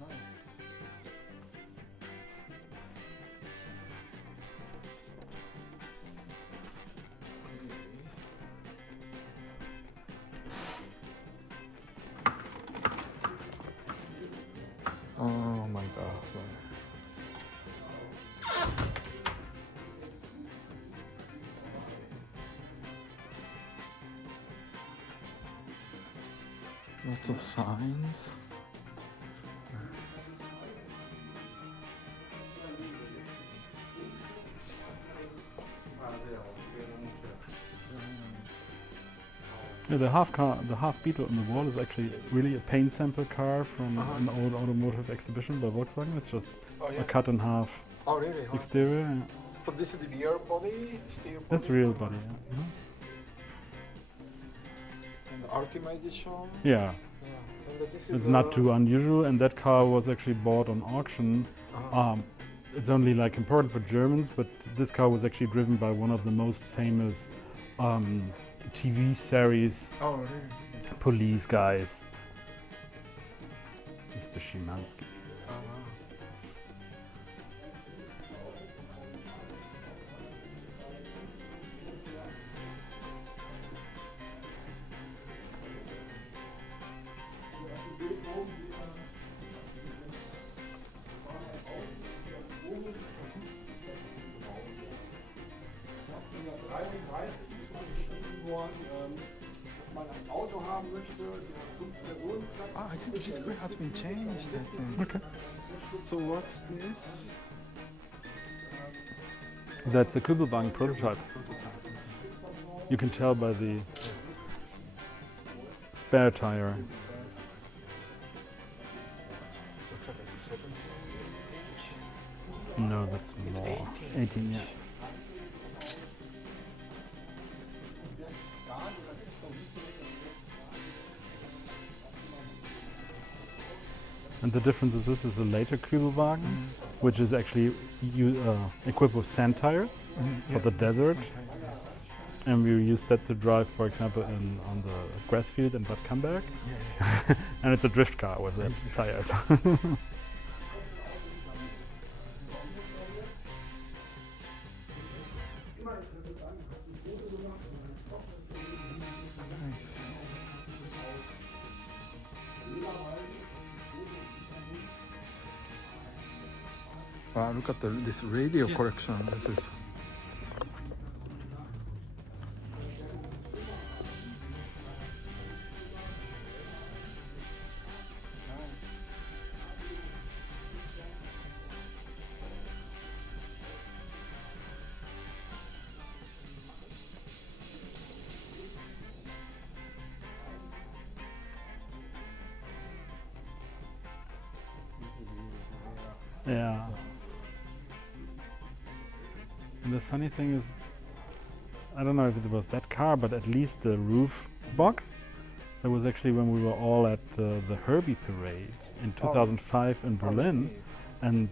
Nice. Oh my god. Lots of signs. Yeah, the half beetle on the wall is actually really a paint sample car from an old automotive exhibition by Volkswagen. It's just a cut in half exterior. Yeah. So this is the rear body, steer body? That's real body, yeah. And the Ultimate Edition? Yeah. And this is It's not too unusual, and that car was actually bought on auction. It's only like important for Germans, but this car was actually driven by one of the most famous TV series police guys, Mr. Szymanski. I think this grid has been changed, I think. Okay. So what's this? That's a Kubelwagen prototype. You can tell by the spare tire. Looks like it's 17 inch. No, that's It's more. 18. 18, yeah. And the difference is this is a later Kübelwagen, which is actually equipped with sand tires for the desert. And we use that to drive, for example, on the grass field in Bad Camberg. And it's a drift car with the tires. Wow, look at this radio collection. This is. Yeah. And the funny thing is, I don't know if it was that car, but at least the roof box, that was actually when we were all at the Herbie Parade in 2005 in Berlin. And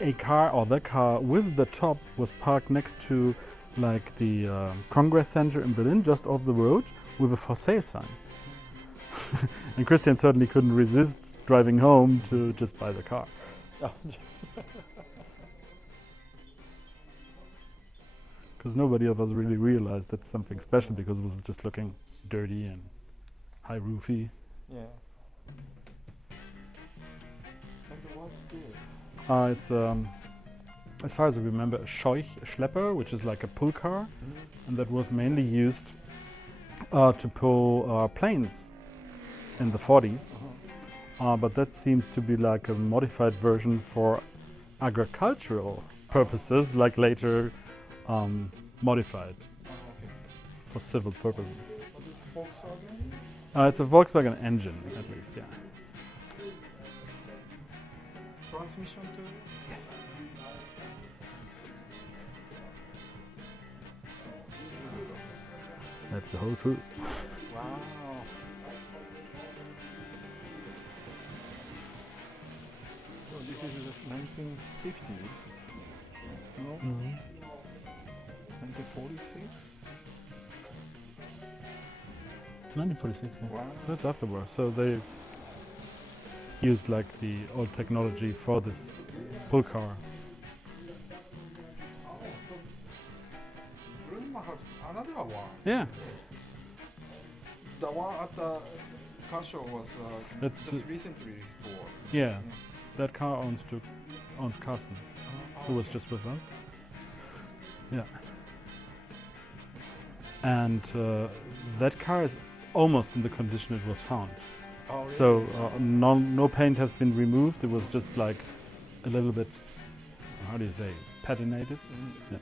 a car, or the car with the top, was parked next to like the Congress Center in Berlin, just off the road, with a for sale sign. And Christian certainly couldn't resist driving home to just buy the car. Because nobody of us really realized that's something special, because it was just looking dirty and high roofy. Yeah. And what's this? It's as far as I remember, a Schlepper, which is like a pull car, and that was mainly used to pull planes in the 40s. But that seems to be like a modified version for agricultural purposes, like later modified for civil purposes. What is Volkswagen? It's a Volkswagen engine, at least, yeah. Transmission too? Yes. That's the whole truth. Wow. So this is 1950. No? 1946? 1946, yeah. Wow. So it's afterwards. So they used like the old technology for this pull car. Oh, so Grundmann has another one. Yeah. The one at the car show was That's just recently restored. Yeah. That car owns Carsten, who was just with us. Yeah. And that car is almost in the condition it was found. Oh, really? So no paint has been removed. It was just like a little bit, how do you say, patinated. Yeah.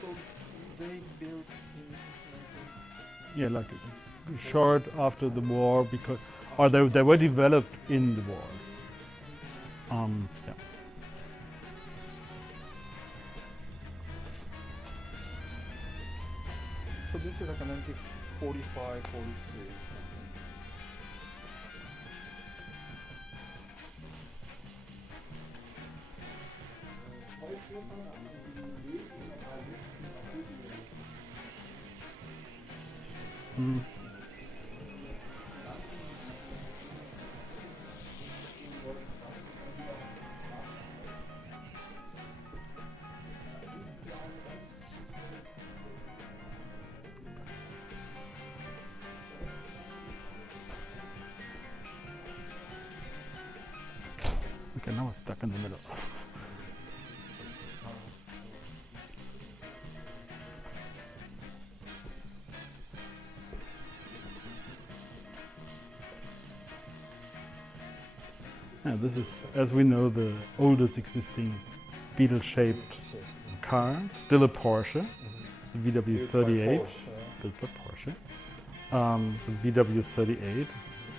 So they built Yeah, like short after the war, because or they were developed in the war. Yeah. So this is like a 1945, 46. Mm. Okay, now it's stuck in the middle. Yeah, this is, as we know, the oldest existing beetle-shaped car, still a Porsche, the VW38, built by Porsche. The VW38.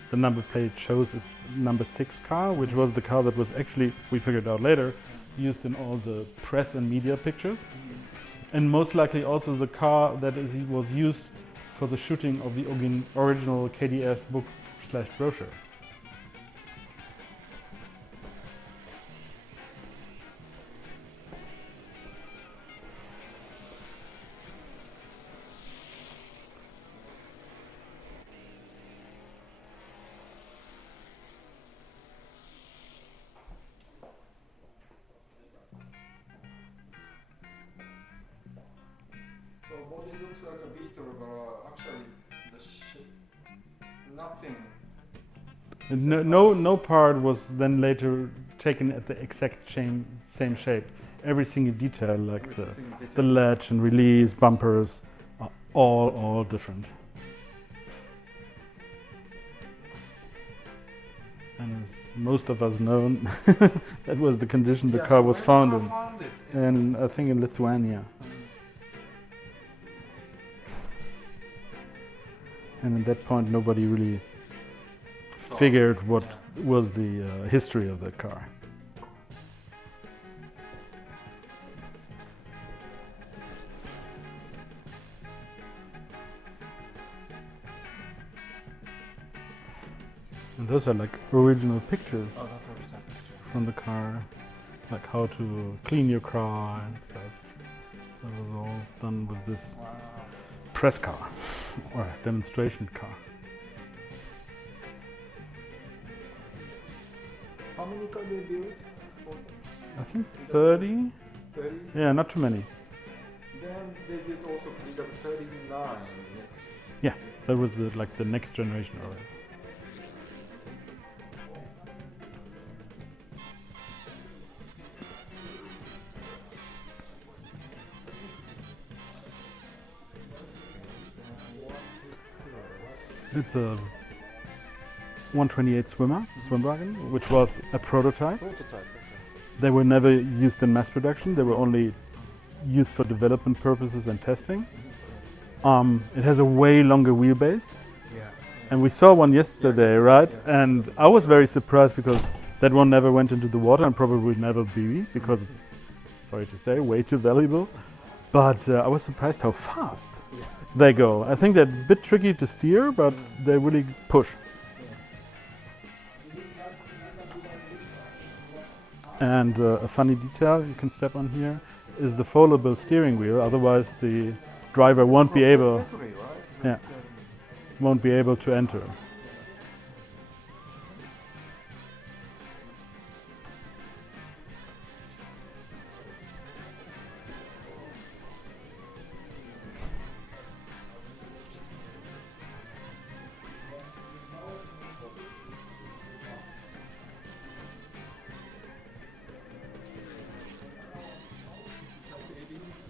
The number plate shows it's number 6 car, which was the car that was actually, we figured out later, used in all the press and media pictures. And most likely also the car that was used for the shooting of the original KDF book/brochure. So body looks like a beetle, but actually nothing. No part was then later taken at the exact same shape. Every single detail, like the latch and release, bumpers, are all different. And as most of us know, that was the condition the car was found in. And I think in Lithuania. And at that point, nobody really figured what was the history of that car. And those are like original pictures from the car, like how to clean your car and stuff. That was all done with this press car or demonstration car. How many cars they built? I think 30. 30? Yeah, not too many. Then they did also build 39. Yeah, that was the next generation already. It's a 128 Swimwagen, which was a prototype. They were never used in mass production. They were only used for development purposes and testing. It has a way longer wheelbase. And we saw one yesterday, right? And I was very surprised because that one never went into the water and probably will never be because it's, sorry to say, way too valuable. But I was surprised how fast they go. I think they're a bit tricky to steer, but they really push. And a funny detail you can step on here is the foldable steering wheel. Otherwise, the driver won't be able. Yeah, won't be able to enter.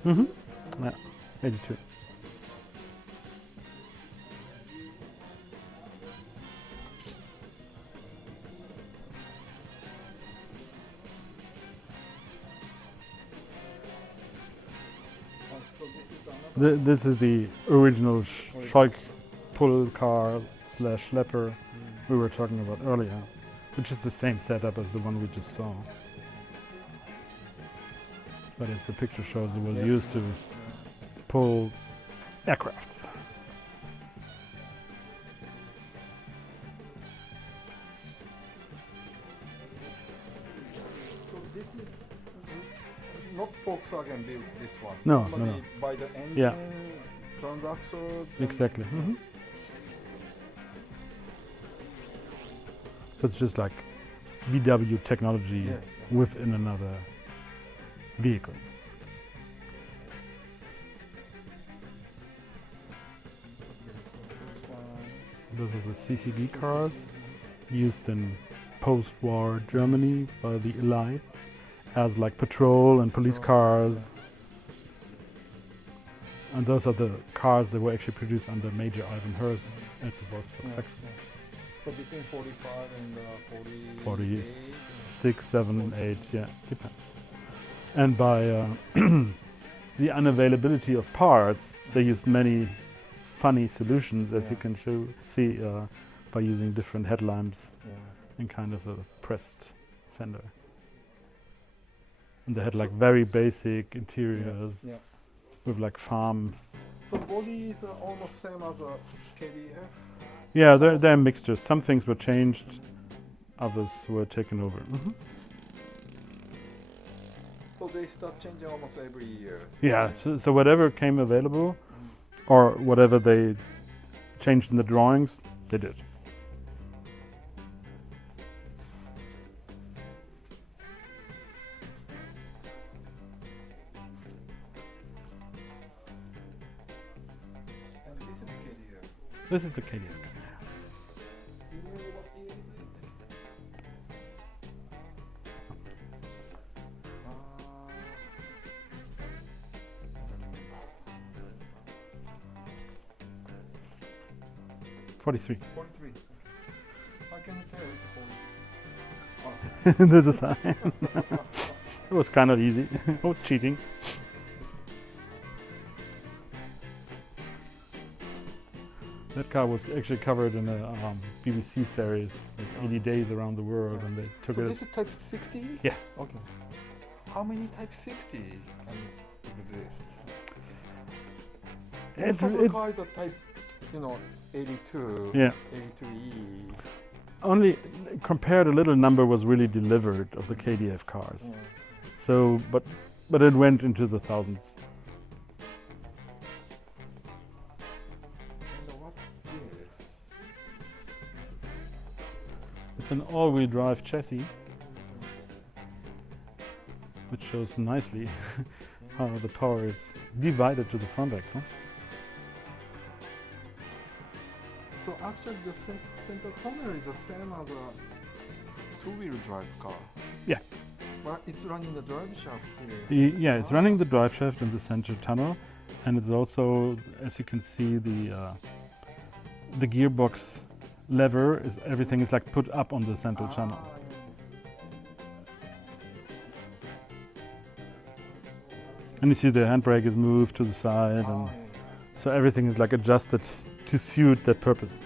Mm-hmm. Yeah, 82. This is the original Scheuk pull car slash schlepper we were talking about earlier, which is the same setup as the one we just saw. But as the picture shows, it was used to pull aircrafts. So this is not Volkswagen built this one. No, Somebody no. by the engine, Yeah. transaxle. Exactly. Mm-hmm. So it's just like VW technology within another vehicle. Those are the CCD cars used in post-war Germany by the elites as like patrol and police cars. And those are the cars that were actually produced under Major Ivan Hurst at the Volkswagen factory. So between 45 and 40. 46, 7, 8, yeah, depends. And by the unavailability of parts, they used many funny solutions, as you can see, by using different headlamps and kind of a pressed fender. And they had like very basic interiors with like farm. So body is almost same as a KDF? Yeah, they're mixtures. Some things were changed, others were taken over. Mm-hmm. So they start changing almost every year. Yeah, so whatever came available, or whatever they changed in the drawings, they did. And this is a KDF. This is a KDF. You know what year is it? 43. 43. How can you tell it's 43? There's a sign. It was kind of easy. It was cheating. That car was actually covered in a BBC series, like 80 Days Around the World, and they took So it. this is type 60? Yeah. Okay. How many type 60 exist? Most of the cars are type, 82, Yeah. 82E. Only compared a little number was really delivered of the KDF cars. Yeah. So, but it went into the thousands. And what's this? It's an all-wheel drive chassis, which shows nicely how the power is divided to the front axle. So actually the center tunnel is the same as a two-wheel drive car. Yeah. But it's running the drive shaft here. Yeah, it's running the drive shaft in the center tunnel, and it's also, as you can see, the the gearbox lever is everything is like put up on the central channel. And you see the handbrake is moved to the side, and so everything is like adjusted to suit that purpose.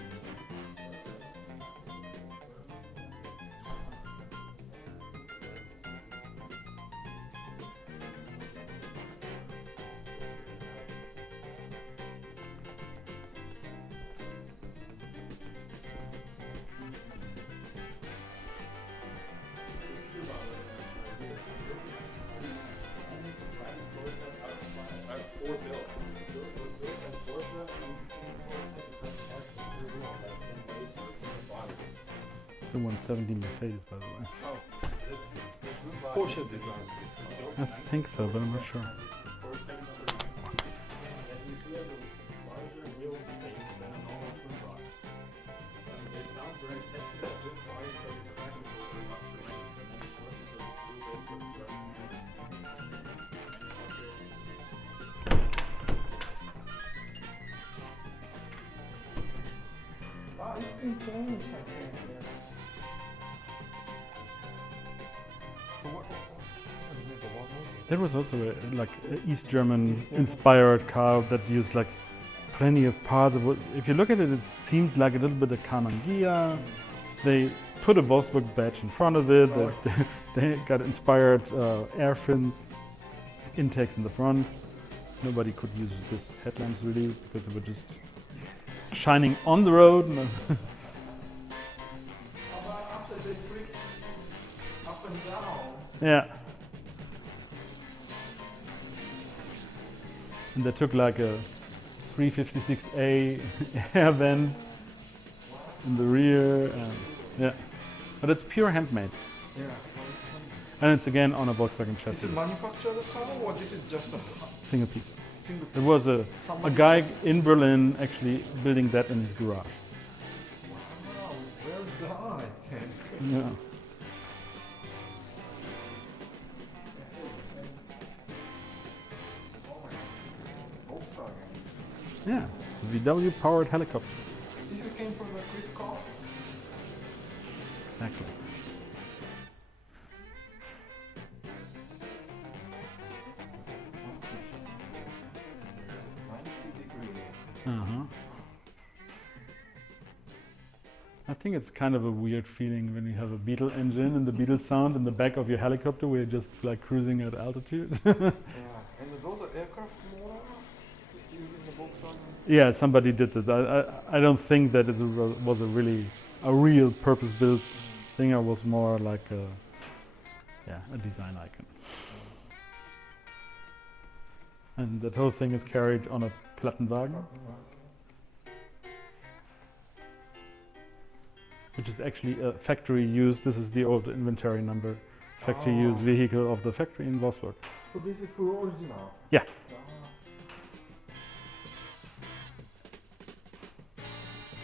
It's a 170 Mercedes, by the way. Porsche design. I think so, but I'm not sure. It's been changed, I think. There was also like an East German inspired car that used like plenty of parts. If you look at it, it seems like a little bit of Kamangia. They put a Wolfsburg badge in front of it. They got inspired air fins, intakes in the front. Nobody could use this headlamps really because they were just shining on the road. Yeah. And they took like a 356A air vent in the rear. And yeah, but it's pure handmade. Yeah. And it's again on a Volkswagen chassis. Is it manufactured car or this is just a Single piece. single There was a guy in Berlin actually building that in his garage. Wow, well done, I think. Yeah. Yeah, VW powered helicopter. This came from the Chris Cox. Exactly. I think it's kind of a weird feeling when you have a Beetle engine and the Beetle sound in the back of your helicopter where you're just like cruising at altitude. Yeah, and those are aircraft motor using the Volkswagen. Yeah, somebody did that. I don't think that it was a real purpose-built thing. It was more like a design icon. And that whole thing is carried on a Plattenwagen, which is actually a factory used. This is the old inventory number, factory used vehicle of the factory in Wolfsburg. So this is full original? Yeah.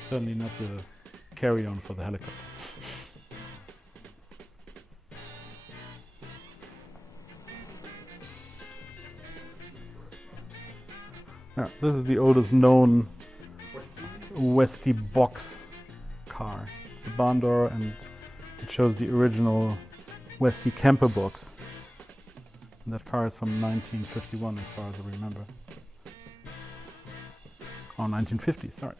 Certainly not the carry-on for the helicopter. Yeah, this is the oldest known Westy box car. It's a barn door and it shows the original Westy camper box. And that car is from 1951 as far as I remember. Oh, 1950, sorry.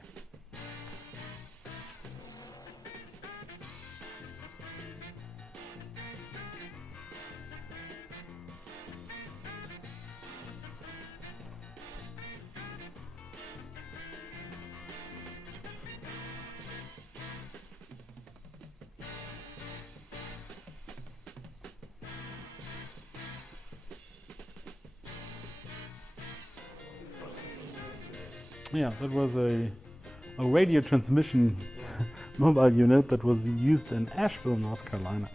Yeah, that was a radio transmission mobile unit that was used in Asheville, North Carolina.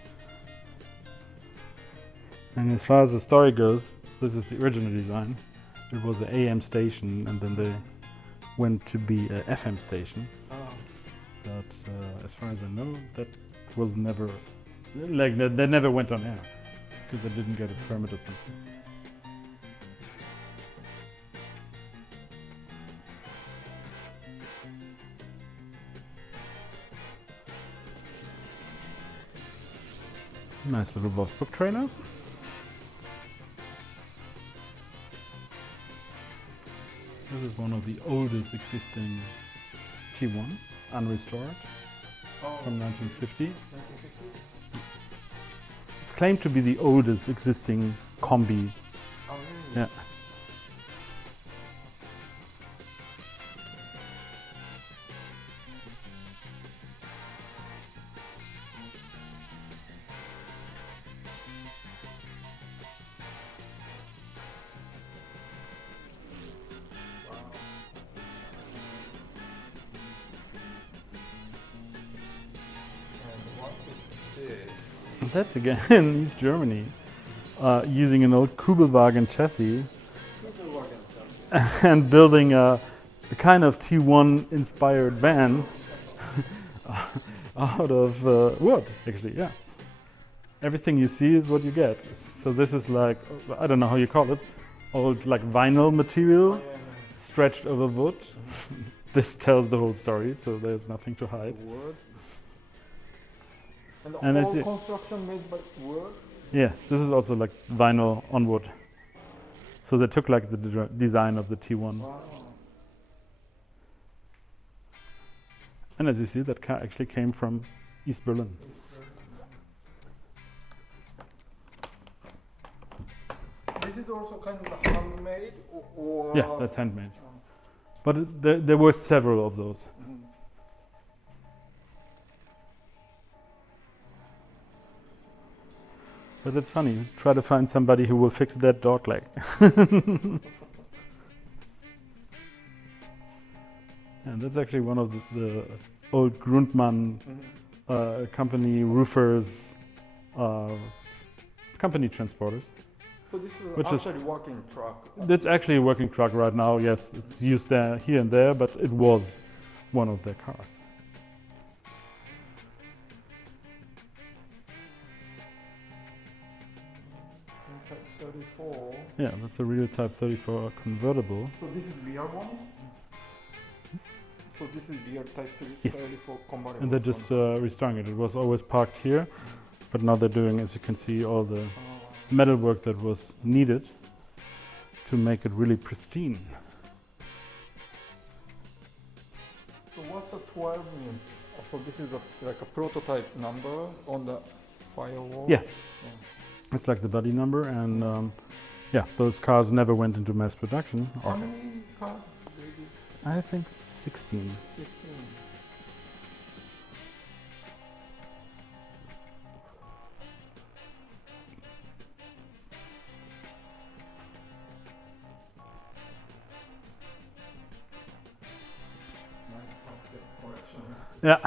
And as far as the story goes, this is the original design. It was an AM station and then they went to be an FM station. But as far as I know, that was never, like they never went on air because they didn't get a permit or something. Nice little Wolfsburg trailer. This is one of the oldest existing T1s, unrestored, from 1950. It's claimed to be the oldest existing combi. Oh, really? Yeah. That's again in East Germany, using an old Kubelwagen chassis and building a kind of T1 inspired van out of wood, actually, yeah. Everything you see is what you get. So this is like, I don't know how you call it, old like vinyl material stretched over wood. This tells the whole story, so there's nothing to hide. And the whole construction made by wood? Yeah, this is also like vinyl on wood. So they took like the design of the T1. Wow. And as you see, that car actually came from East Berlin. This is also kind of handmade or Yeah, that's handmade. But there were several of those. But it's funny, try to find somebody who will fix that dog leg. And that's actually one of the old Grundmann company roofers, company transporters. So this is actually working truck? That's actually a working truck right now, yes. It's used there, here and there, but it was one of their cars. Type 34. Yeah, that's a real Type 34 convertible. So this is rear one? So this is rear Type 34 convertible. And they're just restoring it. It was always parked here, but now they're doing, as you can see, all the metal work that was needed to make it really pristine. So what's a 12 means? So this is like a prototype number on the firewall? Yeah. It's like the body number, and yeah, those cars never went into mass production. How many cars? I think 16. 16. Yeah.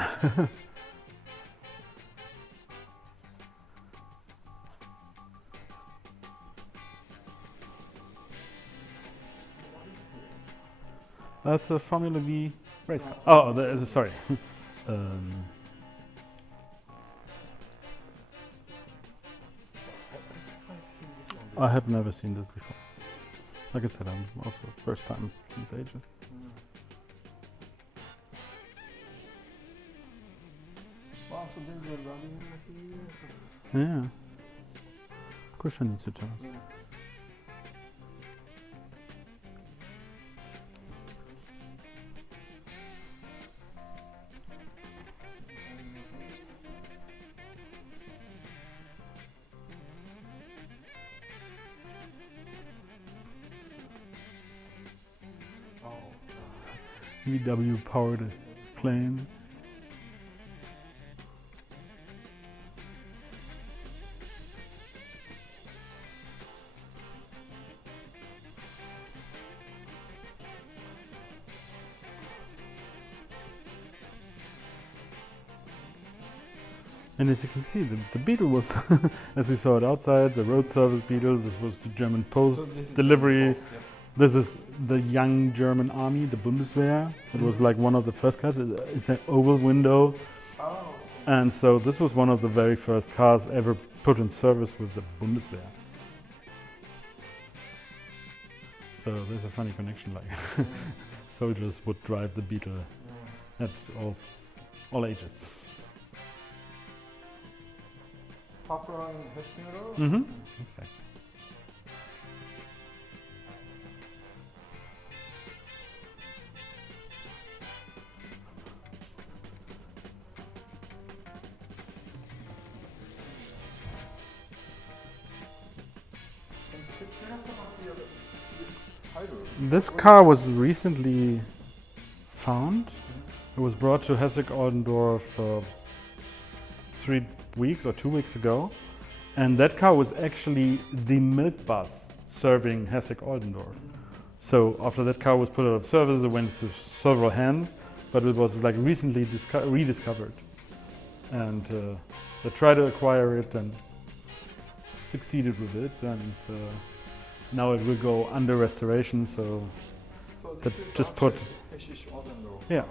That's a Formula V race car. Oh, sorry. I have never seen this before. Like I said, I'm also first time since ages. Wow, so there's a running here. Yeah. Kusha needs to tell us. VW powered plane. And as you can see, the Beetle was, as we saw it outside, the road service Beetle. This was the German post delivery. This is the young German army, the Bundeswehr. It was like one of the first cars. It's an oval window. Oh. And so this was one of the very first cars ever put in service with the Bundeswehr. So there's a funny connection, like soldiers would drive the Beetle at all ages. popular in Hessisch Oldendorf. Exactly. This car was recently found. It was brought to Hessisch Oldendorf 3 weeks or 2 weeks ago. And that car was actually the milk bus serving Hessisch Oldendorf. So after that car was put out of service, it went to several hands, but it was like recently rediscovered. And they tried to acquire it and succeeded with it. And now it will go under restoration, so that just put... Hessisch Oldendorf. Yeah.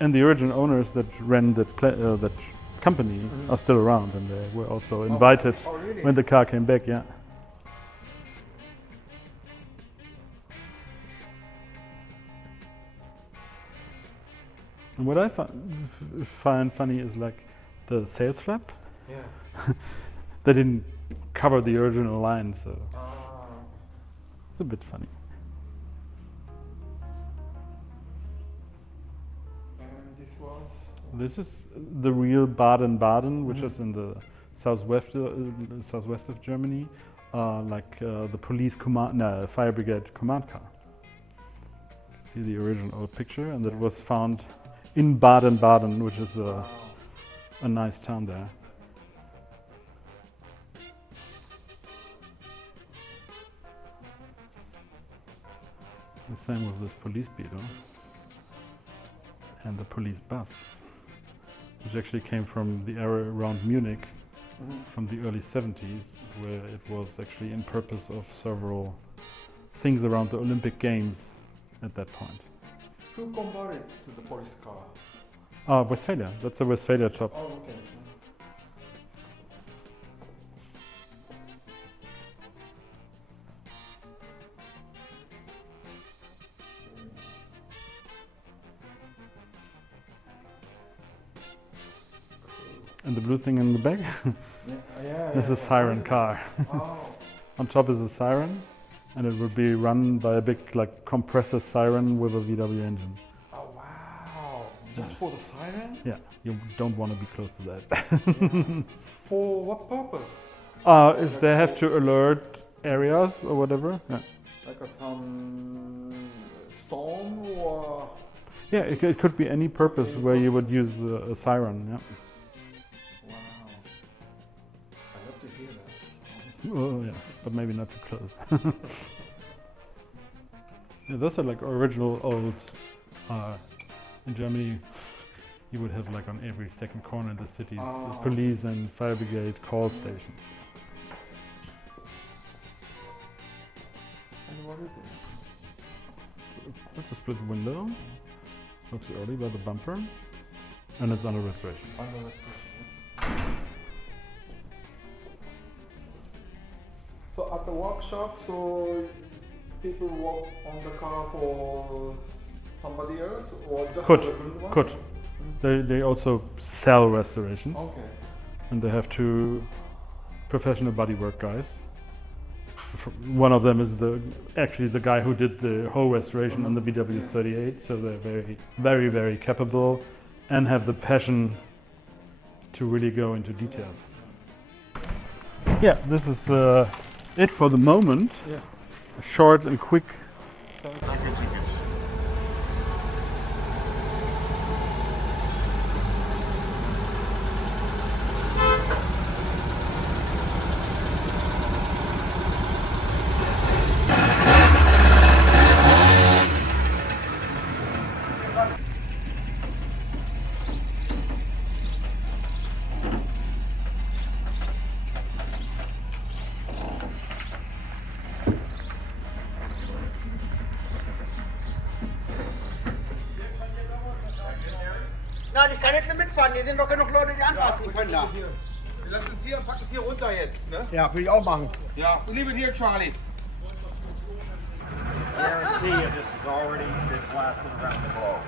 And the original owners that ran that company are still around, and they were also invited really? when the car came back, yeah. And what I find funny is like the sales flap. Yeah. They didn't cover the original line, so it's a bit funny. And this was? This is the real Baden-Baden, which is in the southwest of Germany, the police fire brigade command car. See the original old picture, and that was found in Baden-Baden, which is a nice town there. The same with this police beetle and the police bus, which actually came from the area around Munich, from the early 70s, where it was actually in purpose of several things around the Olympic Games at that point. Who converted to the police car? Westphalia. That's a Westphalia top. Oh, okay. And the blue thing in the back? This is a siren car. Oh. On top is a siren, and it would be run by a big compressor siren with a VW engine. Oh wow! Just for the siren? Yeah, you don't want to be close to that. Yeah. For what purpose? If they have to alert areas or whatever. Yeah. Like some storm or? Yeah, it could be any purpose where you would use a siren. Yeah. Oh yeah, but maybe not too close. Yeah, those are like original old. In Germany, you would have like on every second corner in the cities, police and fire brigade call stations. And what is it? It's a split window. Looks early by the bumper, and it's under restoration. Under restoration. So at the workshop, so people work on the car for somebody else or just for the Grundmann? Could. They also sell restorations. Okay. And they have 2 professional bodywork guys. One of them is actually the guy who did the whole restoration on the W38, so they're very, very, very capable and have the passion to really go into details. Yeah, this is it for the moment. Yeah. Short and quick. Nein, ich kann jetzt nicht mitfahren. Hier sind doch genug Leute, die anfassen können da. Wir lassen es hier und packen es hier runter jetzt, ne? Ja, will ich auch machen. Ja, leave it here, Charlie. Guarantee you this has already been blasted around the globe.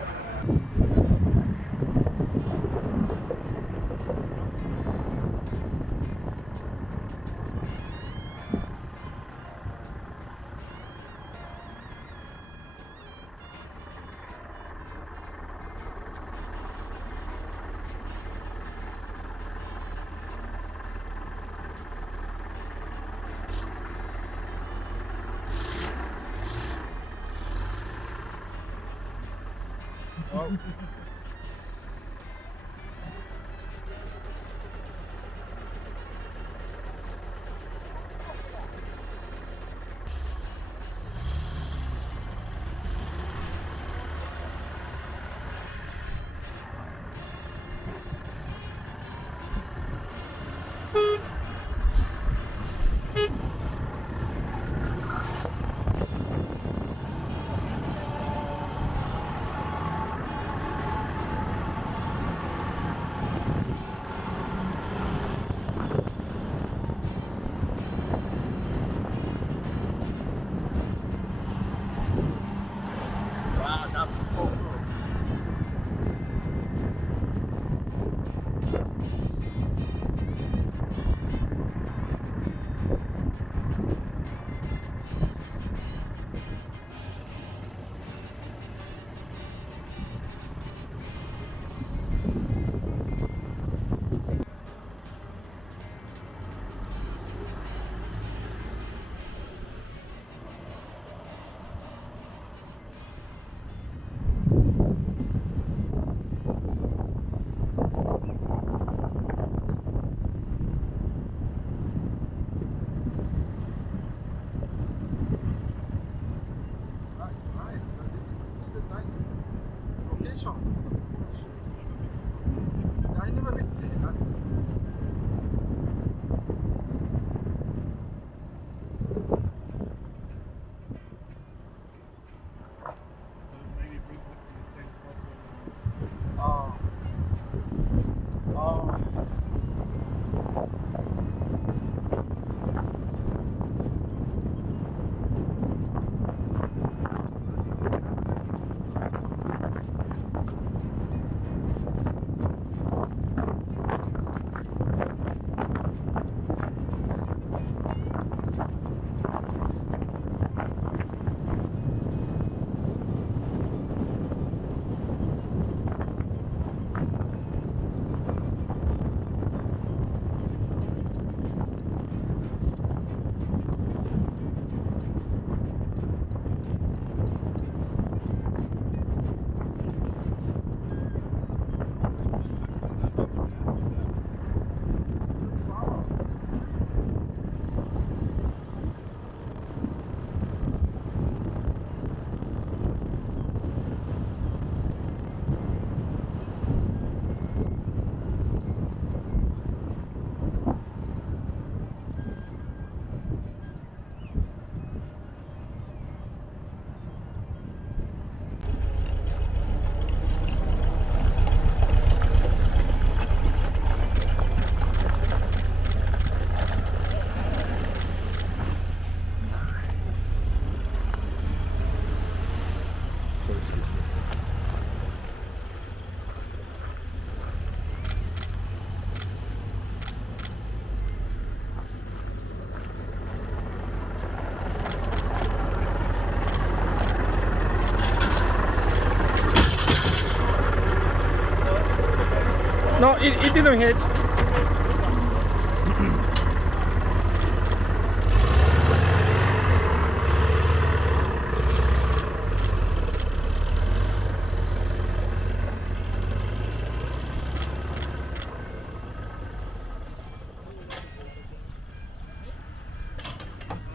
No, it didn't hit.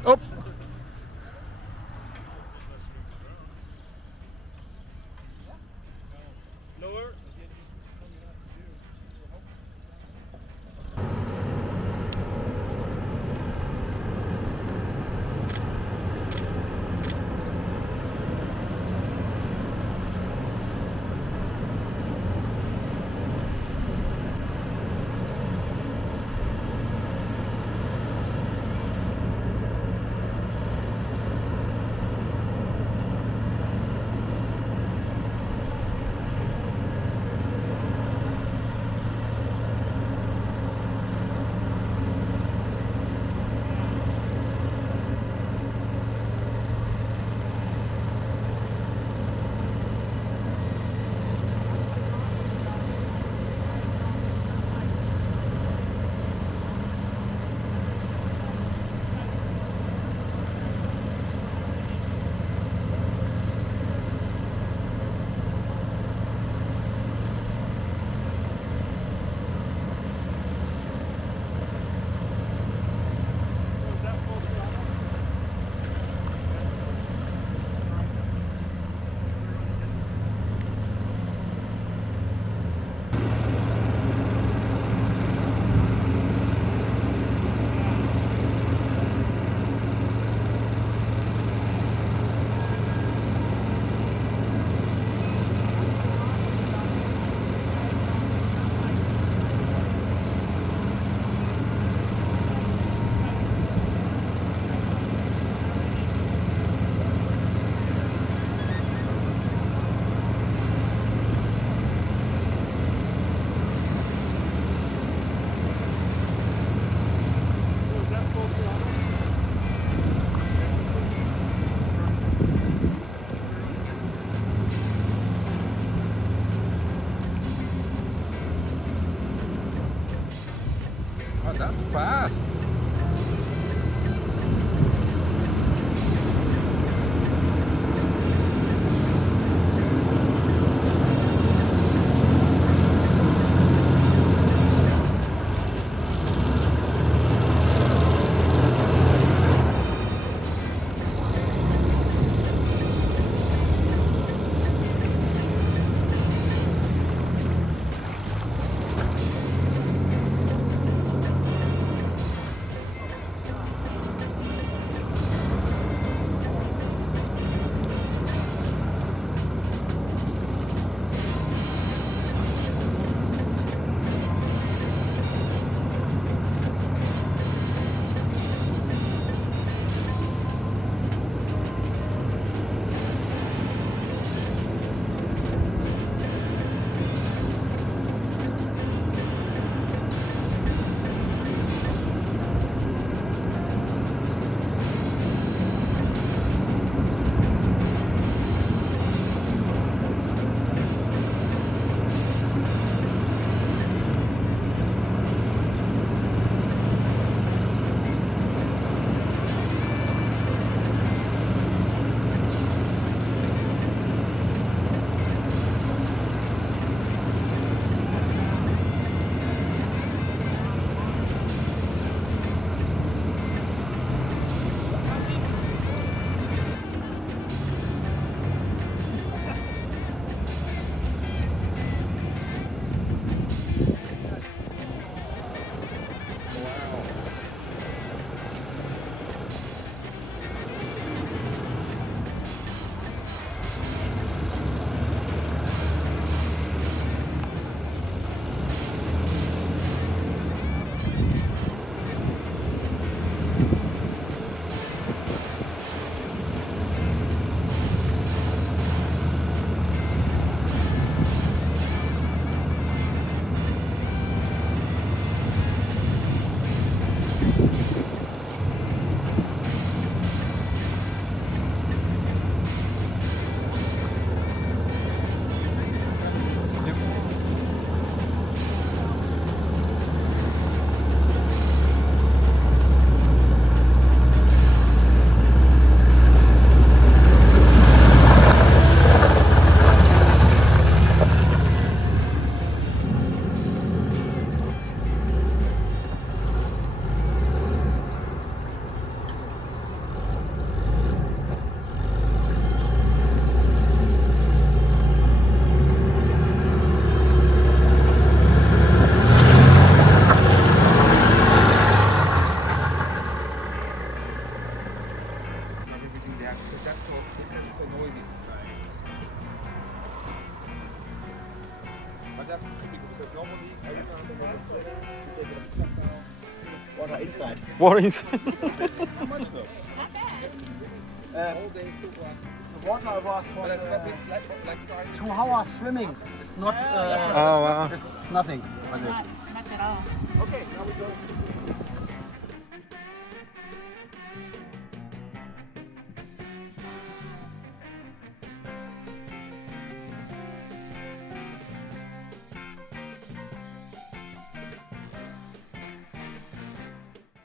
Oh. Lower. Yeah, because that's so noisy. But that could be good because normally every time they take it water inside. Water inside. How much though? The water was for 2 hours swimming. It's not. wow. It's nothing. Not much at all. Okay, now we go.